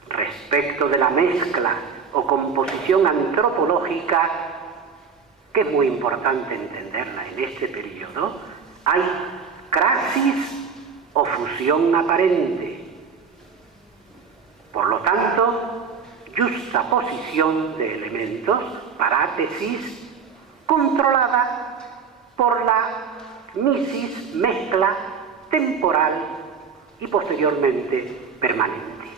Respecto de la mezcla o composición antropológica, que es muy importante entenderla en este periodo, hay crasis o fusión aparente. Por lo tanto, yuxtaposición de elementos, parátesis, controlada por la misis, mezcla temporal y posteriormente permanente.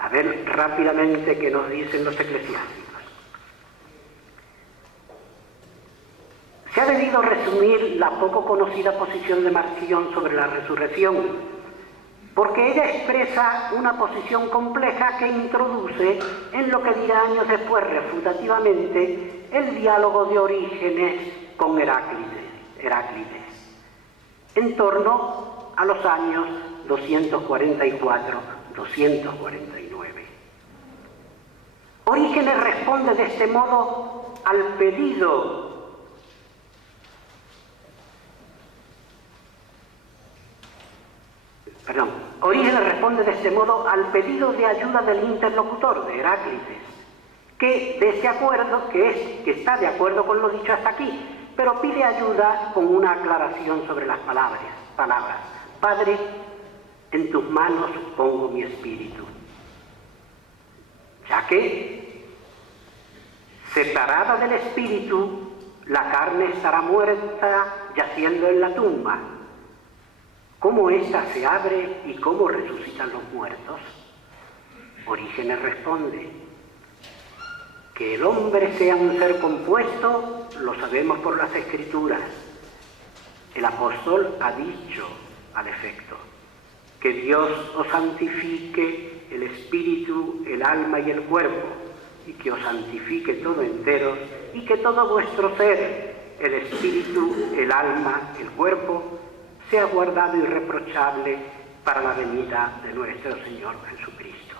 A ver rápidamente qué nos dicen los eclesiásticos. Se ha debido resumir la poco conocida posición de Marción sobre la resurrección, porque ella expresa una posición compleja que introduce en lo que dirá años después refutativamente el diálogo de Orígenes con Heráclides, en torno a los años 244-249. Orígenes responde de este modo al pedido Orígenes responde de este modo al pedido de ayuda del interlocutor, de Heráclides, que está de acuerdo con lo dicho hasta aquí, pero pide ayuda con una aclaración sobre las palabras. Padre, en tus manos pongo mi espíritu, ya que, separada del espíritu, la carne estará muerta yaciendo en la tumba. ¿Cómo ésta se abre y cómo resucitan los muertos? Orígenes responde: que el hombre sea un ser compuesto, lo sabemos por las Escrituras. El apóstol ha dicho al efecto: que Dios os santifique el espíritu, el alma y el cuerpo, y que os santifique todo entero, y que todo vuestro ser, el espíritu, el alma, el cuerpo, sea guardado irreprochable para la venida de nuestro Señor Jesucristo.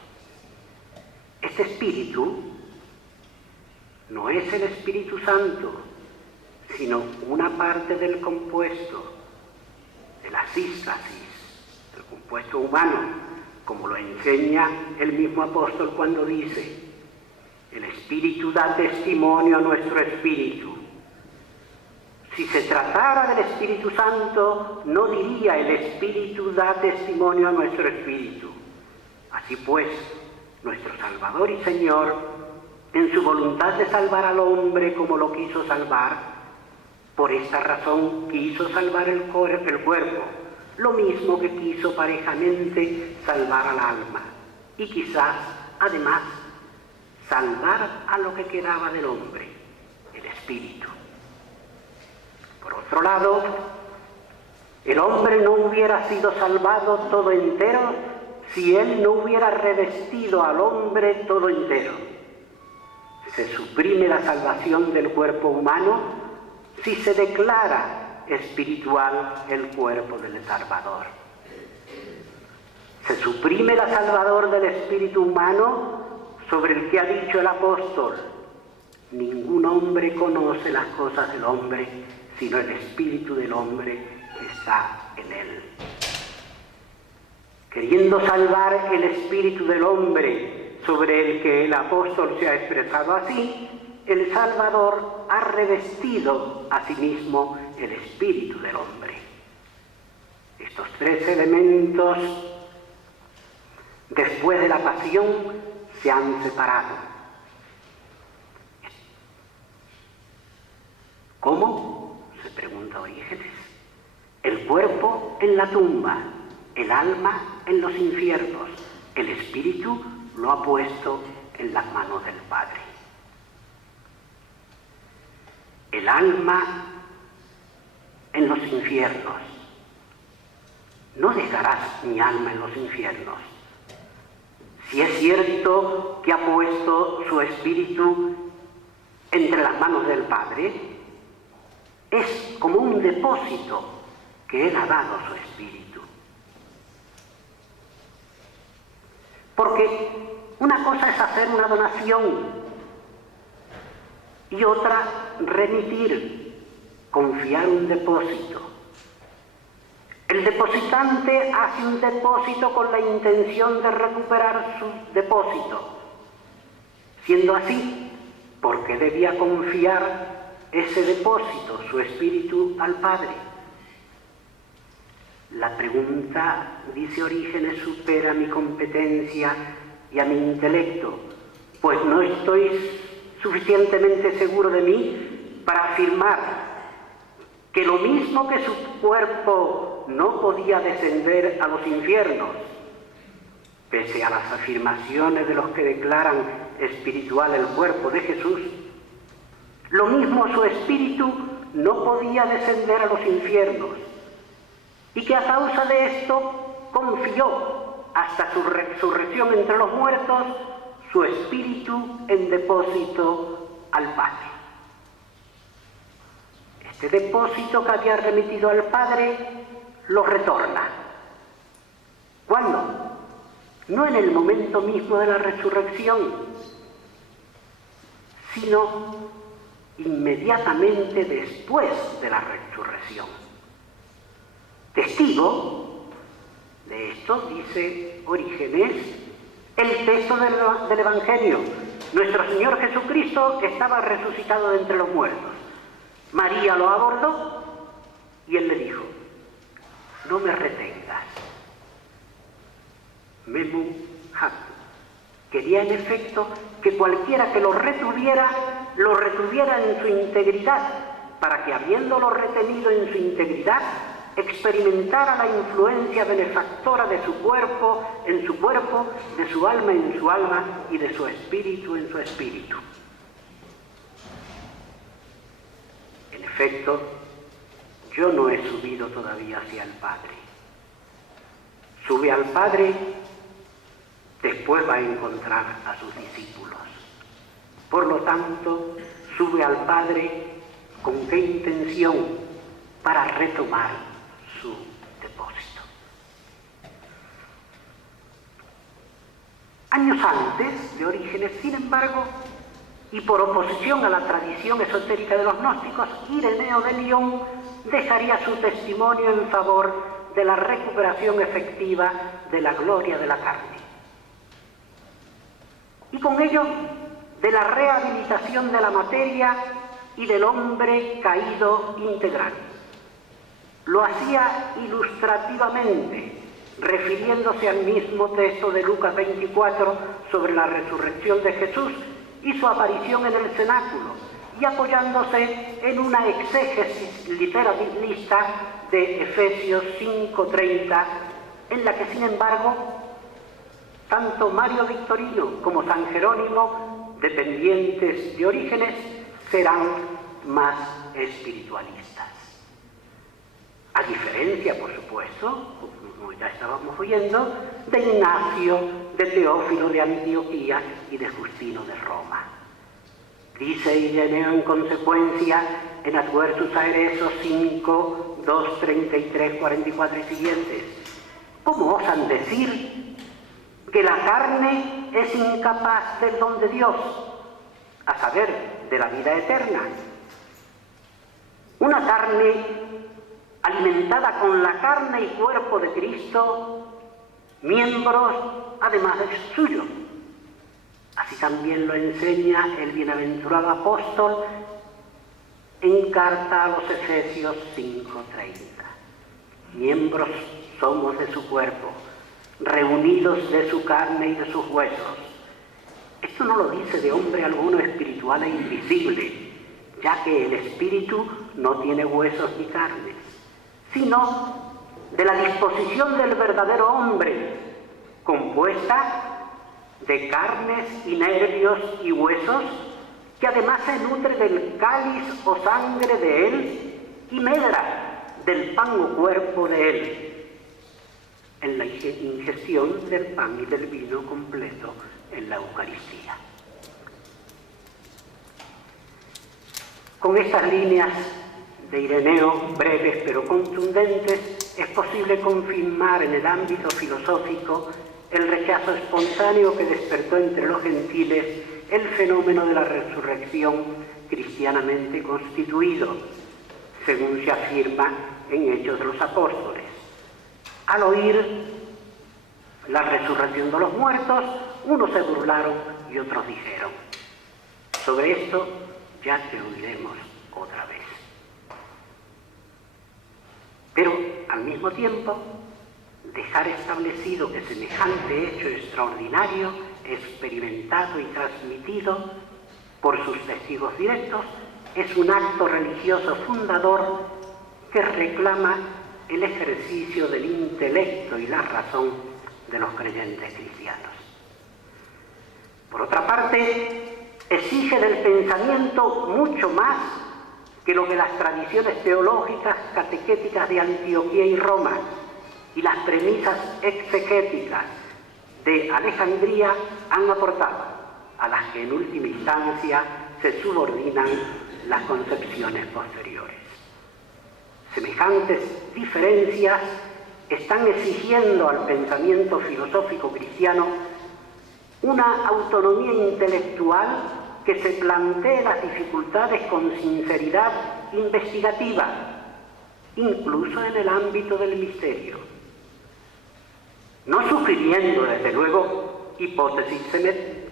Este espíritu no es el Espíritu Santo, sino una parte del compuesto, de la sístasis, del compuesto humano, como lo enseña el mismo apóstol cuando dice: el Espíritu da testimonio a nuestro espíritu. Si se tratara del Espíritu Santo, no diría el Espíritu da testimonio a nuestro espíritu. Así pues, nuestro Salvador y Señor, en su voluntad de salvar al hombre como lo quiso salvar, por esta razón quiso salvar el cuerpo, lo mismo que quiso parejamente salvar al alma y quizás, además, salvar a lo que quedaba del hombre, el espíritu. Por otro lado, el hombre no hubiera sido salvado todo entero si él no hubiera revestido al hombre todo entero. Se suprime la salvación del cuerpo humano si se declara espiritual el cuerpo del Salvador. Se suprime la salvación del espíritu humano sobre el que ha dicho el apóstol: ningún hombre conoce las cosas del hombre, sino el espíritu del hombre que está en él. Queriendo salvar el espíritu del hombre sobre el que el apóstol se ha expresado así, el Salvador ha revestido a sí mismo el espíritu del hombre. Estos tres elementos, después de la pasión, se han separado. ¿Cómo?, se pregunta Orígenes. El cuerpo en la tumba, el alma en los infiernos, el espíritu lo ha puesto en las manos del Padre. El alma en los infiernos. No dejarás mi alma en los infiernos. Si es cierto que ha puesto su espíritu entre las manos del Padre, es como un depósito que Él ha dado a su espíritu. Porque una cosa es hacer una donación y otra remitir, confiar un depósito. El depositante hace un depósito con la intención de recuperar su depósito. Siendo así, ¿por qué debía confiar ese depósito, su espíritu, al Padre? La pregunta, dice Orígenes, supera mi competencia y a mi intelecto, pues no estoy suficientemente seguro de mí para afirmar que lo mismo que su cuerpo no podía descender a los infiernos, pese a las afirmaciones de los que declaran espiritual el cuerpo de Jesús, lo mismo su espíritu no podía descender a los infiernos, y que a causa de esto confió hasta su resurrección entre los muertos su espíritu en depósito al Padre. Este depósito que había remitido al Padre lo retorna. ¿Cuándo? No en el momento mismo de la resurrección, sino inmediatamente después de la resurrección. Testigo de esto, dice Orígenes, el texto del Evangelio. Nuestro Señor Jesucristo estaba resucitado de entre los muertos. María lo abordó y él le dijo: no me retengas. Memu hatu. Quería en efecto que cualquiera que lo retuviera en su integridad, para que habiéndolo retenido en su integridad, experimentara la influencia benefactora de su cuerpo en su cuerpo, de su alma en su alma y de su espíritu en su espíritu. En efecto, yo no he subido todavía hacia el Padre. Sube al Padre, después va a encontrar a sus discípulos. Por lo tanto, sube al Padre ¿con qué intención? Para retomar su depósito. Años antes de Orígenes, sin embargo, y por oposición a la tradición esotérica de los gnósticos, Ireneo de Lyon dejaría su testimonio en favor de la recuperación efectiva de la gloria de la carne. Y con ello, de la rehabilitación de la materia y del hombre caído integral. Lo hacía ilustrativamente, refiriéndose al mismo texto de Lucas 24 sobre la resurrección de Jesús y su aparición en el cenáculo, y apoyándose en una exégesis literalista de Efesios 5:30, en la que, sin embargo, tanto Mario Victorino como San Jerónimo, dependientes de Orígenes, serán más espiritualistas. A diferencia, por supuesto, como ya estábamos oyendo, de Ignacio, de Teófilo de Antioquía y de Justino de Roma. Dice Ireneo en consecuencia en Adversus a Heresos 5, 2, 33, 44 y siguientes: ¿cómo osan decir que la carne es incapaz del don de Dios, a saber, de la vida eterna? Una carne alimentada con la carne y cuerpo de Cristo, miembros además del suyo. Así también lo enseña el bienaventurado apóstol en carta a los Efesios 5:30. Miembros somos de su cuerpo, reunidos de su carne y de sus huesos. Esto no lo dice de hombre alguno espiritual e invisible, ya que el espíritu no tiene huesos ni carnes, sino de la disposición del verdadero hombre, compuesta de carnes y nervios y huesos, que además se nutre del cáliz o sangre de él y medra del pan o cuerpo de él, en la ingestión del pan y del vino completo en la Eucaristía. Con estas líneas de Ireneo, breves pero contundentes, es posible confirmar en el ámbito filosófico el rechazo espontáneo que despertó entre los gentiles el fenómeno de la resurrección cristianamente constituido, según se afirma en Hechos de los Apóstoles. Al oír la resurrección de los muertos, unos se burlaron y otros dijeron: sobre esto ya te oiremos otra vez. Pero, al mismo tiempo, dejar establecido que semejante hecho extraordinario, experimentado y transmitido por sus testigos directos, es un acto religioso fundador que reclama el ejercicio del intelecto y la razón de los creyentes cristianos. Por otra parte, exige del pensamiento mucho más que lo que las tradiciones teológicas catequéticas de Antioquía y Roma y las premisas exegéticas de Alejandría han aportado, a las que en última instancia se subordinan las concepciones posteriores. Semejantes diferencias están exigiendo al pensamiento filosófico cristiano una autonomía intelectual que se plantee las dificultades con sinceridad investigativa, incluso en el ámbito del misterio, no sugiriendo, desde luego, hipótesis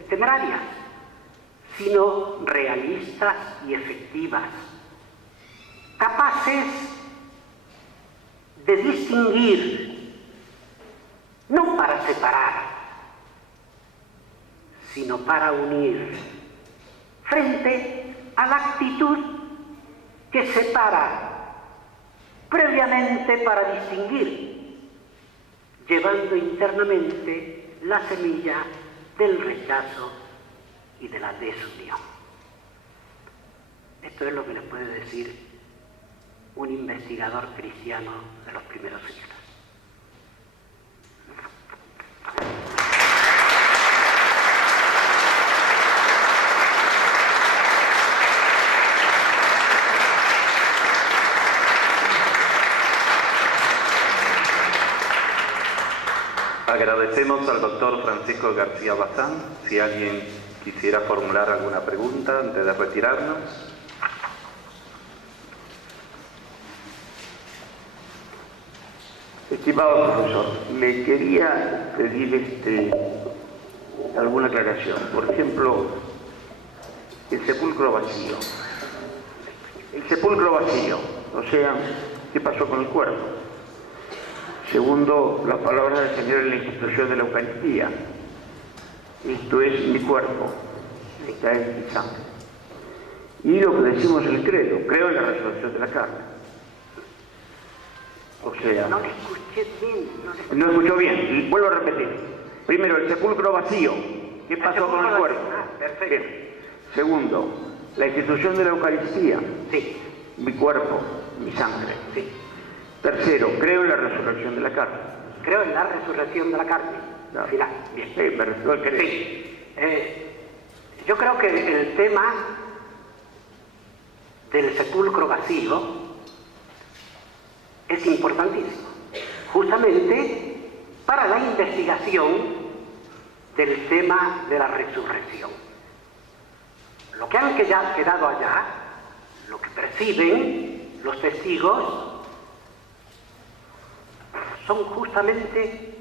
temerarias, sino realistas y efectivas, capaces de distinguir, no para separar, sino para unir, frente a la actitud que separa previamente para distinguir, llevando internamente la semilla del rechazo y de la desunión. Esto es lo que les puede decir un investigador cristiano de los primeros siglos. Agradecemos al doctor Francisco García Bazán. Si alguien quisiera formular alguna pregunta antes de retirarnos. Estimado profesor, le quería pedir alguna aclaración. Por ejemplo, el sepulcro vacío. El sepulcro vacío, o sea, ¿qué pasó con el cuerpo? Segundo, las palabras del Señor en la institución de la Eucaristía. Esto es mi cuerpo, esta es mi sangre. y lo que decimos en el credo, creo en la resurrección de la carne. O sea, No le escuché bien. no escuchó bien, y vuelvo a repetir. Primero, el sepulcro vacío. ¿Qué pasó con el cuerpo? Perfecto. Bien. Segundo, la institución de la Eucaristía. Sí, Mi cuerpo, mi sangre. sí. Tercero, creo en la resurrección de la carne. Creo en la resurrección de la carne. No. Final. Bien. Sí, me refiero al credo. Sí. Yo creo que el tema del sepulcro vacío es importantísimo, justamente para la investigación del tema de la resurrección. Lo que han quedado allá, lo que perciben los testigos, son justamente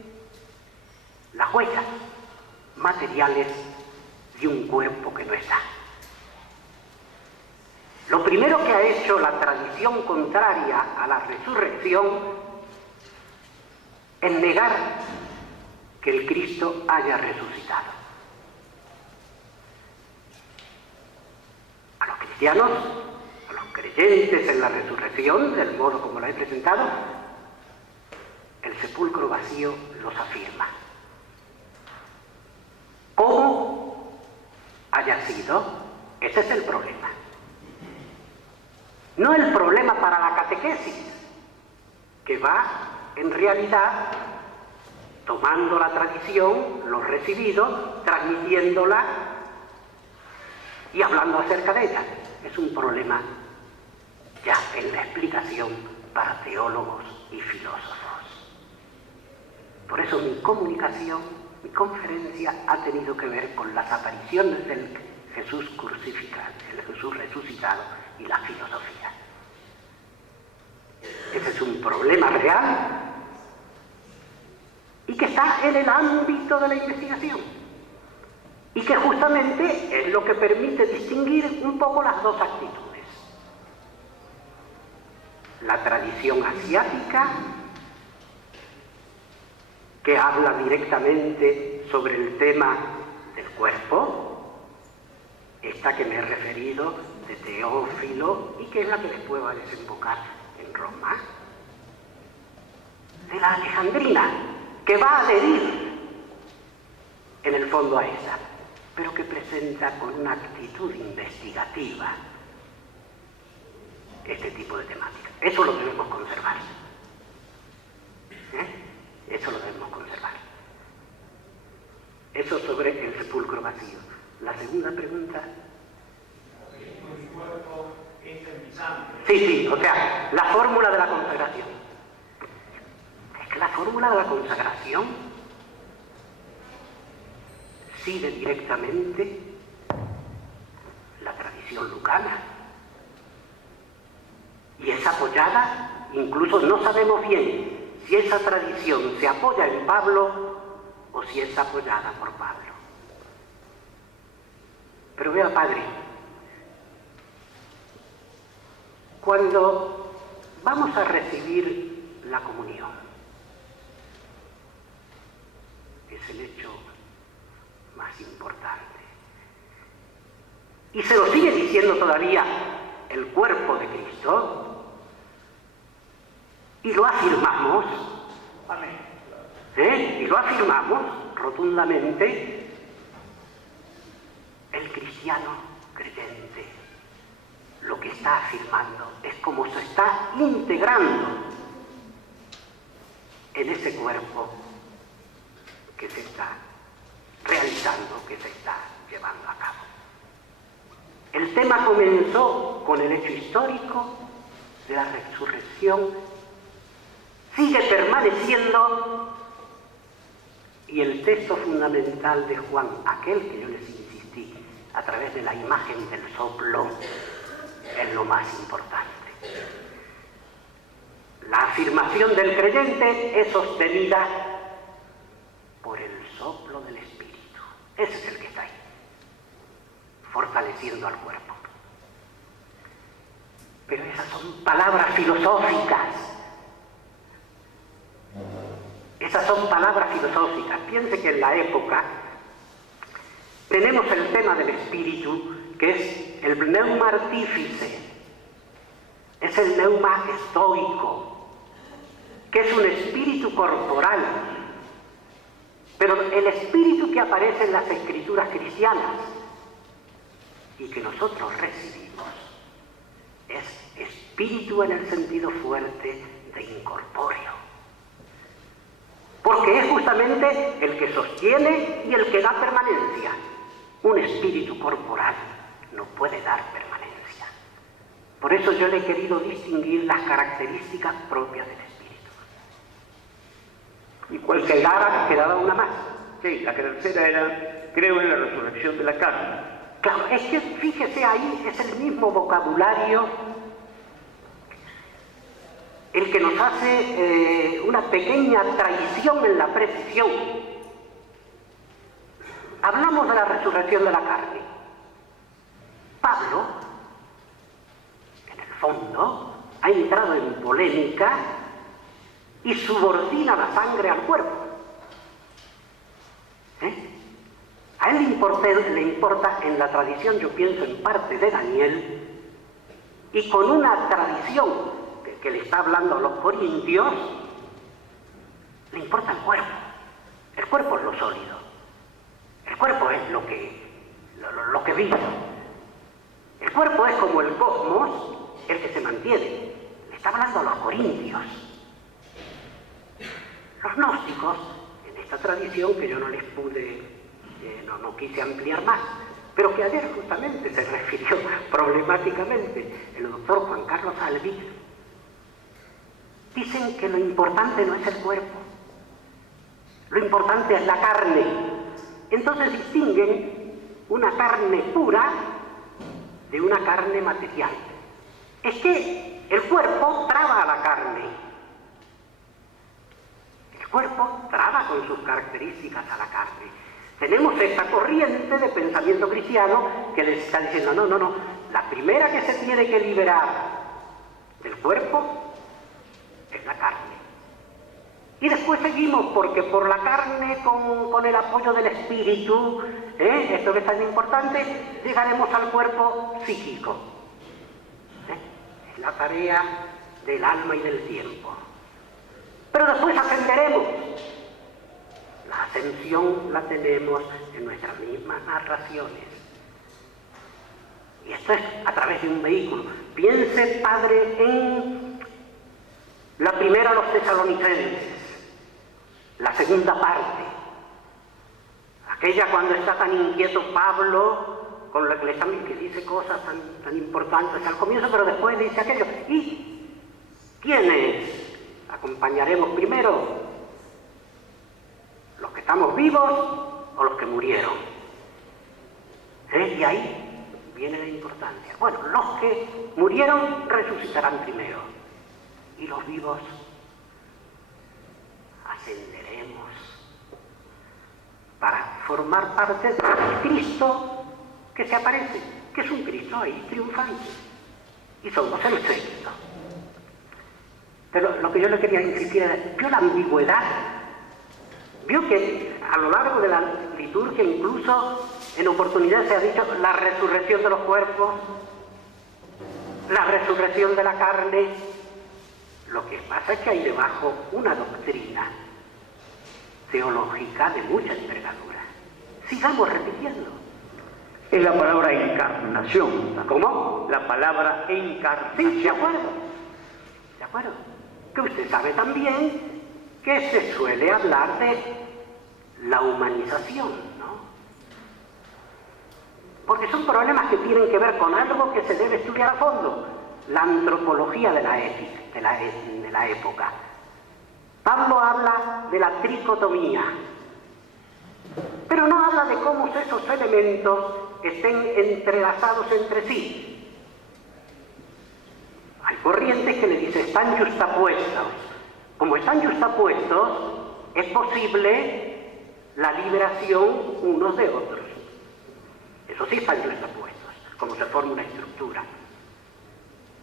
las huellas materiales de un cuerpo que no está. Lo primero que ha hecho la tradición contraria a la resurrección es negar que el Cristo haya resucitado. A los cristianos, a los creyentes en la resurrección, del modo como lo he presentado, el sepulcro vacío los afirma. ¿Cómo haya sido? Ese es el problema. No el problema para la catequesis, que va en realidad tomando la tradición, lo recibido, transmitiéndola y hablando acerca de ella. Es un problema ya en la explicación para teólogos y filósofos. Por eso mi comunicación, mi conferencia ha tenido que ver con las apariciones del Jesús crucificado, el Jesús resucitado y la filosofía. Ese es un problema real y que está en el ámbito de la investigación y que justamente es lo que permite distinguir un poco las dos actitudes. La tradición asiática, que habla directamente sobre el tema del cuerpo, esta que me he referido de Teófilo y que es la que después va a desembocar en Roma, de la alejandrina, que va a adherir en el fondo a esta, pero que presenta con una actitud investigativa este tipo de temática. Eso lo debemos conservar. Eso lo debemos conservar. Eso sobre el sepulcro vacío. La segunda pregunta. Mi cuerpo entra en mi sangre. Sí, o sea, la fórmula de la consagración. Es que la fórmula de la consagración sigue directamente la tradición lucana. Y es apoyada, incluso no sabemos bien si esa tradición se apoya en Pablo o si es apoyada por Pablo. Pero vea, padre, cuando vamos a recibir la comunión, es el hecho más importante. Y se lo sigue diciendo todavía el cuerpo de Cristo, y lo afirmamos, y lo afirmamos rotundamente, el cristiano creyente lo que está afirmando es cómo se está integrando en ese cuerpo que se está realizando, que se está llevando a cabo. El tema comenzó con el hecho histórico de la resurrección, sigue permaneciendo, y el texto fundamental de Juan, aquel que yo les insistí, a través de la imagen del soplo, es lo más importante. La afirmación del creyente es sostenida por el soplo del Espíritu. Ese es el que está ahí, fortaleciendo al cuerpo. Pero esas son palabras filosóficas. Esas son palabras filosóficas. Piense que en la época tenemos el tema del Espíritu que es el neuma artífice, es el neuma estoico, que es un espíritu corporal, pero el espíritu que aparece en las escrituras cristianas y que nosotros recibimos es espíritu en el sentido fuerte de incorpóreo, porque es justamente el que sostiene y el que da permanencia. Un espíritu corporal no puede dar permanencia. Por eso yo le he querido distinguir las características propias del espíritu. ¿Y cuál quedaba una más? Sí, la tercera era, creo en la resurrección de la carne. Claro, es que fíjese ahí, es el mismo vocabulario el que nos hace una pequeña traición en la precisión. Hablamos de la resurrección de la carne. Pablo, en el fondo, ha entrado en polémica y subordina la sangre al cuerpo. A él le importa en la tradición, yo pienso en parte de Daniel, y con una tradición que le está hablando a los corintios, le importa el cuerpo. El cuerpo es lo sólido. El cuerpo es lo que vive. El cuerpo es como el cosmos, el que se mantiene. Le está hablando a los corintios. Los gnósticos, en esta tradición que yo no les pude, no quise ampliar más, pero que ayer justamente se refirió problemáticamente el doctor Juan Carlos Albi, dicen que lo importante no es el cuerpo, lo importante es la carne. Entonces distinguen una carne pura de una carne material. Es que el cuerpo traba a la carne. El cuerpo traba con sus características a la carne. Tenemos esta corriente de pensamiento cristiano que les está diciendo, no, la primera que se tiene que liberar del cuerpo es la carne. Y después seguimos, porque por la carne, con el apoyo del espíritu, esto que es tan importante, llegaremos al cuerpo psíquico. Es la tarea del alma y del tiempo. Pero después ascenderemos. La ascensión la tenemos en nuestras mismas narraciones. Y esto es a través de un vehículo. Piense, padre, en la primera a los tesalonicenses, la segunda parte, aquella cuando está tan inquieto Pablo con la que le están, que dice cosas tan importantes al comienzo, pero después dice aquello. ¿Y quiénes acompañaremos primero? ¿Los que estamos vivos o los que murieron? Y ahí viene la importancia. Bueno, los que murieron resucitarán primero y los vivos ascenderemos para formar parte del Cristo que se aparece, que es un Cristo ahí triunfante, y somos el séquito. Pero lo que yo le quería insistir es, ¿vio la ambigüedad? ¿Vio que a lo largo de la liturgia, incluso en oportunidades se ha dicho la resurrección de los cuerpos, la resurrección de la carne? Lo que pasa es que hay debajo una doctrina teológica de mucha envergadura. Sigamos repitiendo. Es la palabra encarnación. ¿Cómo? La palabra encarnación. Sí, de acuerdo. De acuerdo. Que usted sabe también que se suele hablar de la humanización, ¿no? Porque son problemas que tienen que ver con algo que se debe estudiar a fondo, la antropología de la ética, de la época. Pablo habla de la tricotomía, pero no habla de cómo esos elementos estén entrelazados entre sí. Hay corrientes que le dicen están justapuestos. Como están justapuestos, es posible la liberación unos de otros. Eso sí están justapuestos, como se forma una estructura.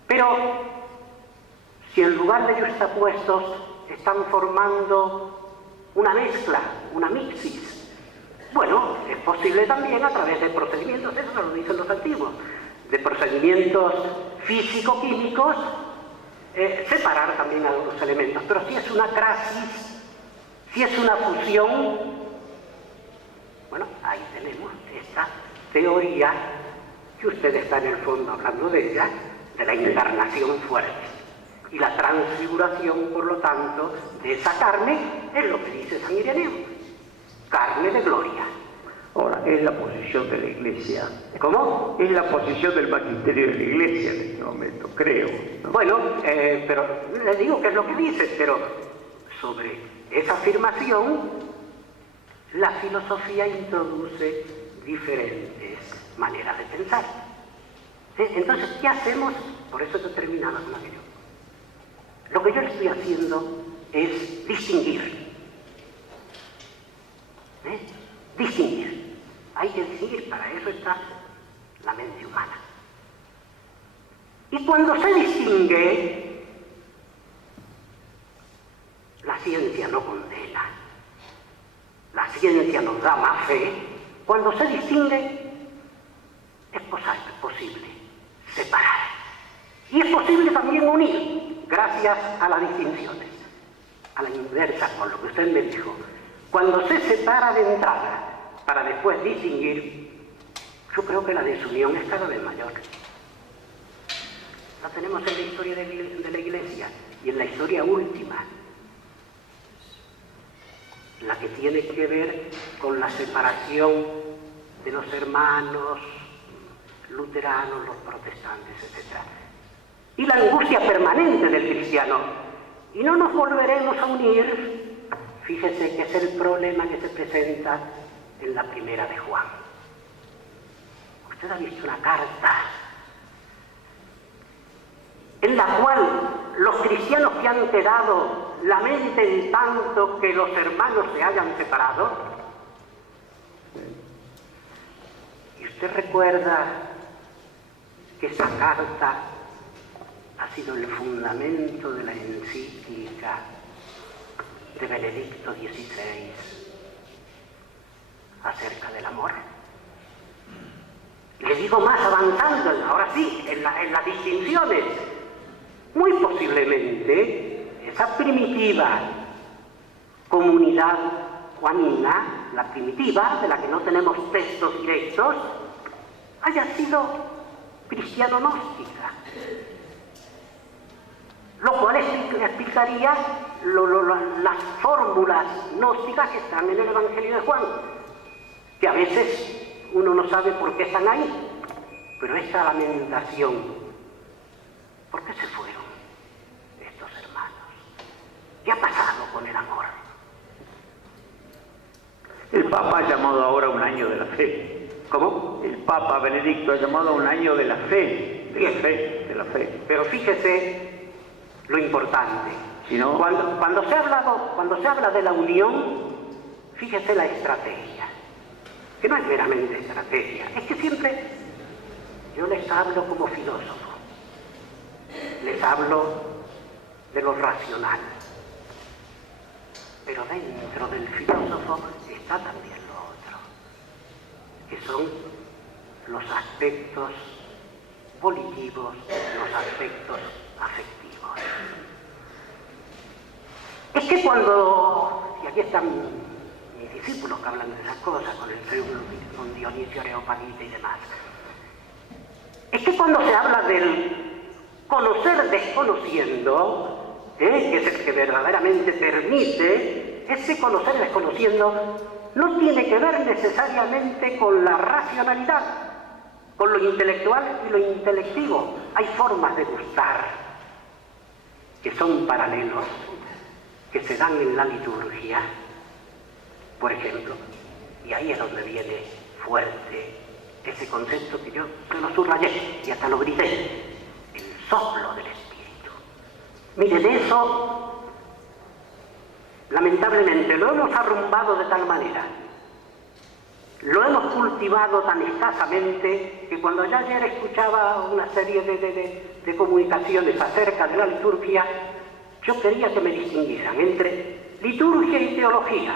Pero si en lugar de justapuestos están formando una mezcla, una mixis, Bueno, es posible también a través de procedimientos, eso lo dicen los antiguos, de procedimientos físico-químicos, separar también algunos elementos. Pero si es una crasis, si es una fusión, bueno, ahí tenemos esta teoría que usted está en el fondo hablando de ella, de la encarnación fuerte. Y la transfiguración, por lo tanto, de esa carne es lo que dice San Ireneo, carne de gloria. Ahora, es la posición de la Iglesia. ¿Cómo? Es la posición del magisterio de la Iglesia en este momento, creo, ¿no? Bueno, pero le digo que es lo que dice, pero sobre esa afirmación la filosofía introduce diferentes maneras de pensar. Entonces, ¿qué hacemos? Por eso he terminado con aquello. Lo que yo estoy haciendo es distinguir. Distinguir. Hay que distinguir, para eso está la mente humana. Y cuando se distingue, la ciencia no condena. La ciencia nos da más fe. Cuando se distingue, es posible separar. Y es posible también unir, gracias a las distinciones. A la inversa, con lo que usted me dijo. Cuando se separa de entrada, para después distinguir, yo creo que la desunión es cada vez mayor. La tenemos en la historia de la Iglesia y en la historia última, la que tiene que ver con la separación de los hermanos luteranos, los protestantes, etc. Y la angustia permanente del cristiano. Y no nos volveremos a unir. Fíjese que es el problema que se presenta en la primera de Juan. Usted ha visto una carta en la cual los cristianos que han quedado lamenten tanto que los hermanos se hayan separado. Y usted recuerda que esa carta ha sido el fundamento de la encíclica de Benedicto XVI acerca del amor. Le digo más, avanzando, ahora sí, en las distinciones. Muy posiblemente esa primitiva comunidad juanina, la primitiva, de la que no tenemos textos directos, haya sido cristiano-gnóstica. Lo cual explicaría las fórmulas gnósticas que están en el Evangelio de Juan, que a veces uno no sabe por qué están ahí, pero esa lamentación, ¿por qué se fueron estos hermanos? ¿Qué ha pasado con el amor? El Papa ha llamado ahora un año de la fe. ¿Cómo? El Papa Benedicto ha llamado un año de la fe, de la fe. Pero fíjese lo importante. Si no, cuando se habla de la unión, fíjese la estrategia, que no es meramente estrategia, es que siempre yo les hablo como filósofo, les hablo de lo racional, pero dentro del filósofo está también lo otro, que son los aspectos volitivos, los aspectos afectivos. Es que cuando, y aquí están mis discípulos que hablan de esas cosas, con Dionisio Areopagita y demás, es que cuando se habla del conocer desconociendo, que es el que verdaderamente permite, ese conocer desconociendo no tiene que ver necesariamente con la racionalidad, con lo intelectual y lo intelectivo. Hay formas de gustar que son paralelos, que se dan en la liturgia, por ejemplo, y ahí es donde viene fuerte ese concepto que yo lo subrayé y hasta lo grité, el soplo del Espíritu. Miren, eso lamentablemente lo hemos arrumbado de tal manera, lo hemos cultivado tan escasamente, que cuando yo ayer escuchaba una serie de comunicaciones acerca de la liturgia, yo quería que me distinguieran entre liturgia y teología.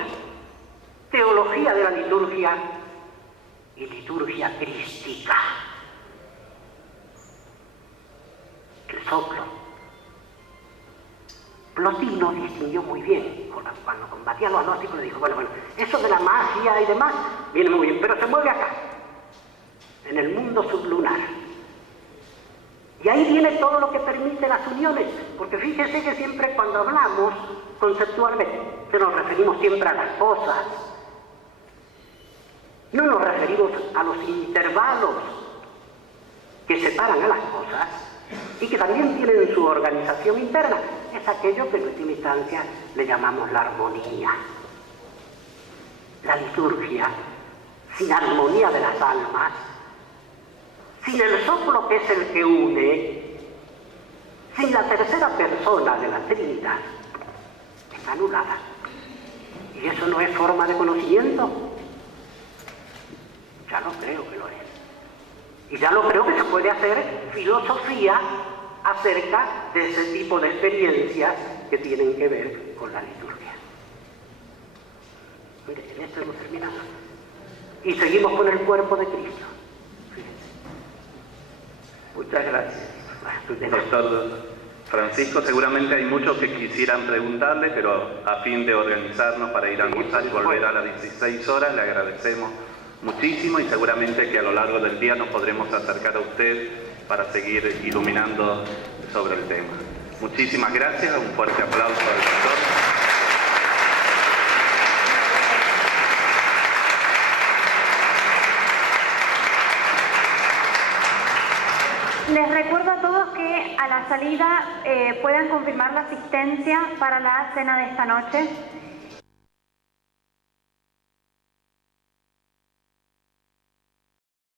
teología de la liturgia y liturgia crística. El soplo. Plotino distinguió muy bien, cuando combatía a los gnósticos, le dijo, bueno, eso de la magia y demás viene muy bien, pero se mueve acá, en el mundo sublunar. Y ahí viene todo lo que permite las uniones, porque fíjese que siempre cuando hablamos conceptualmente, que nos referimos siempre a las cosas, no nos referimos a los intervalos que separan a las cosas y que también tienen su organización interna. Es aquello que en última instancia le llamamos la armonía. La liturgia, sin armonía de las almas, sin el soplo que es el que une, sin la tercera persona de la Trinidad, está anulada. ¿Y eso no es forma de conocimiento? Ya lo creo que lo es. Y ya lo creo que se puede hacer filosofía acerca de ese tipo de experiencias que tienen que ver con la liturgia. Mire, en esto hemos terminado. Y seguimos con el cuerpo de Cristo. Fíjense. Muchas gracias. Doctor Francisco, seguramente hay muchos que quisieran preguntarle, pero a fin de organizarnos para ir a almorzar y volver a las 16 horas, le agradecemos muchísimo y seguramente que a lo largo del día nos podremos acercar a usted para seguir iluminando sobre el tema. Muchísimas gracias, un fuerte aplauso al doctor. Les recuerdo a todos que a la salida puedan confirmar la asistencia para la cena de esta noche.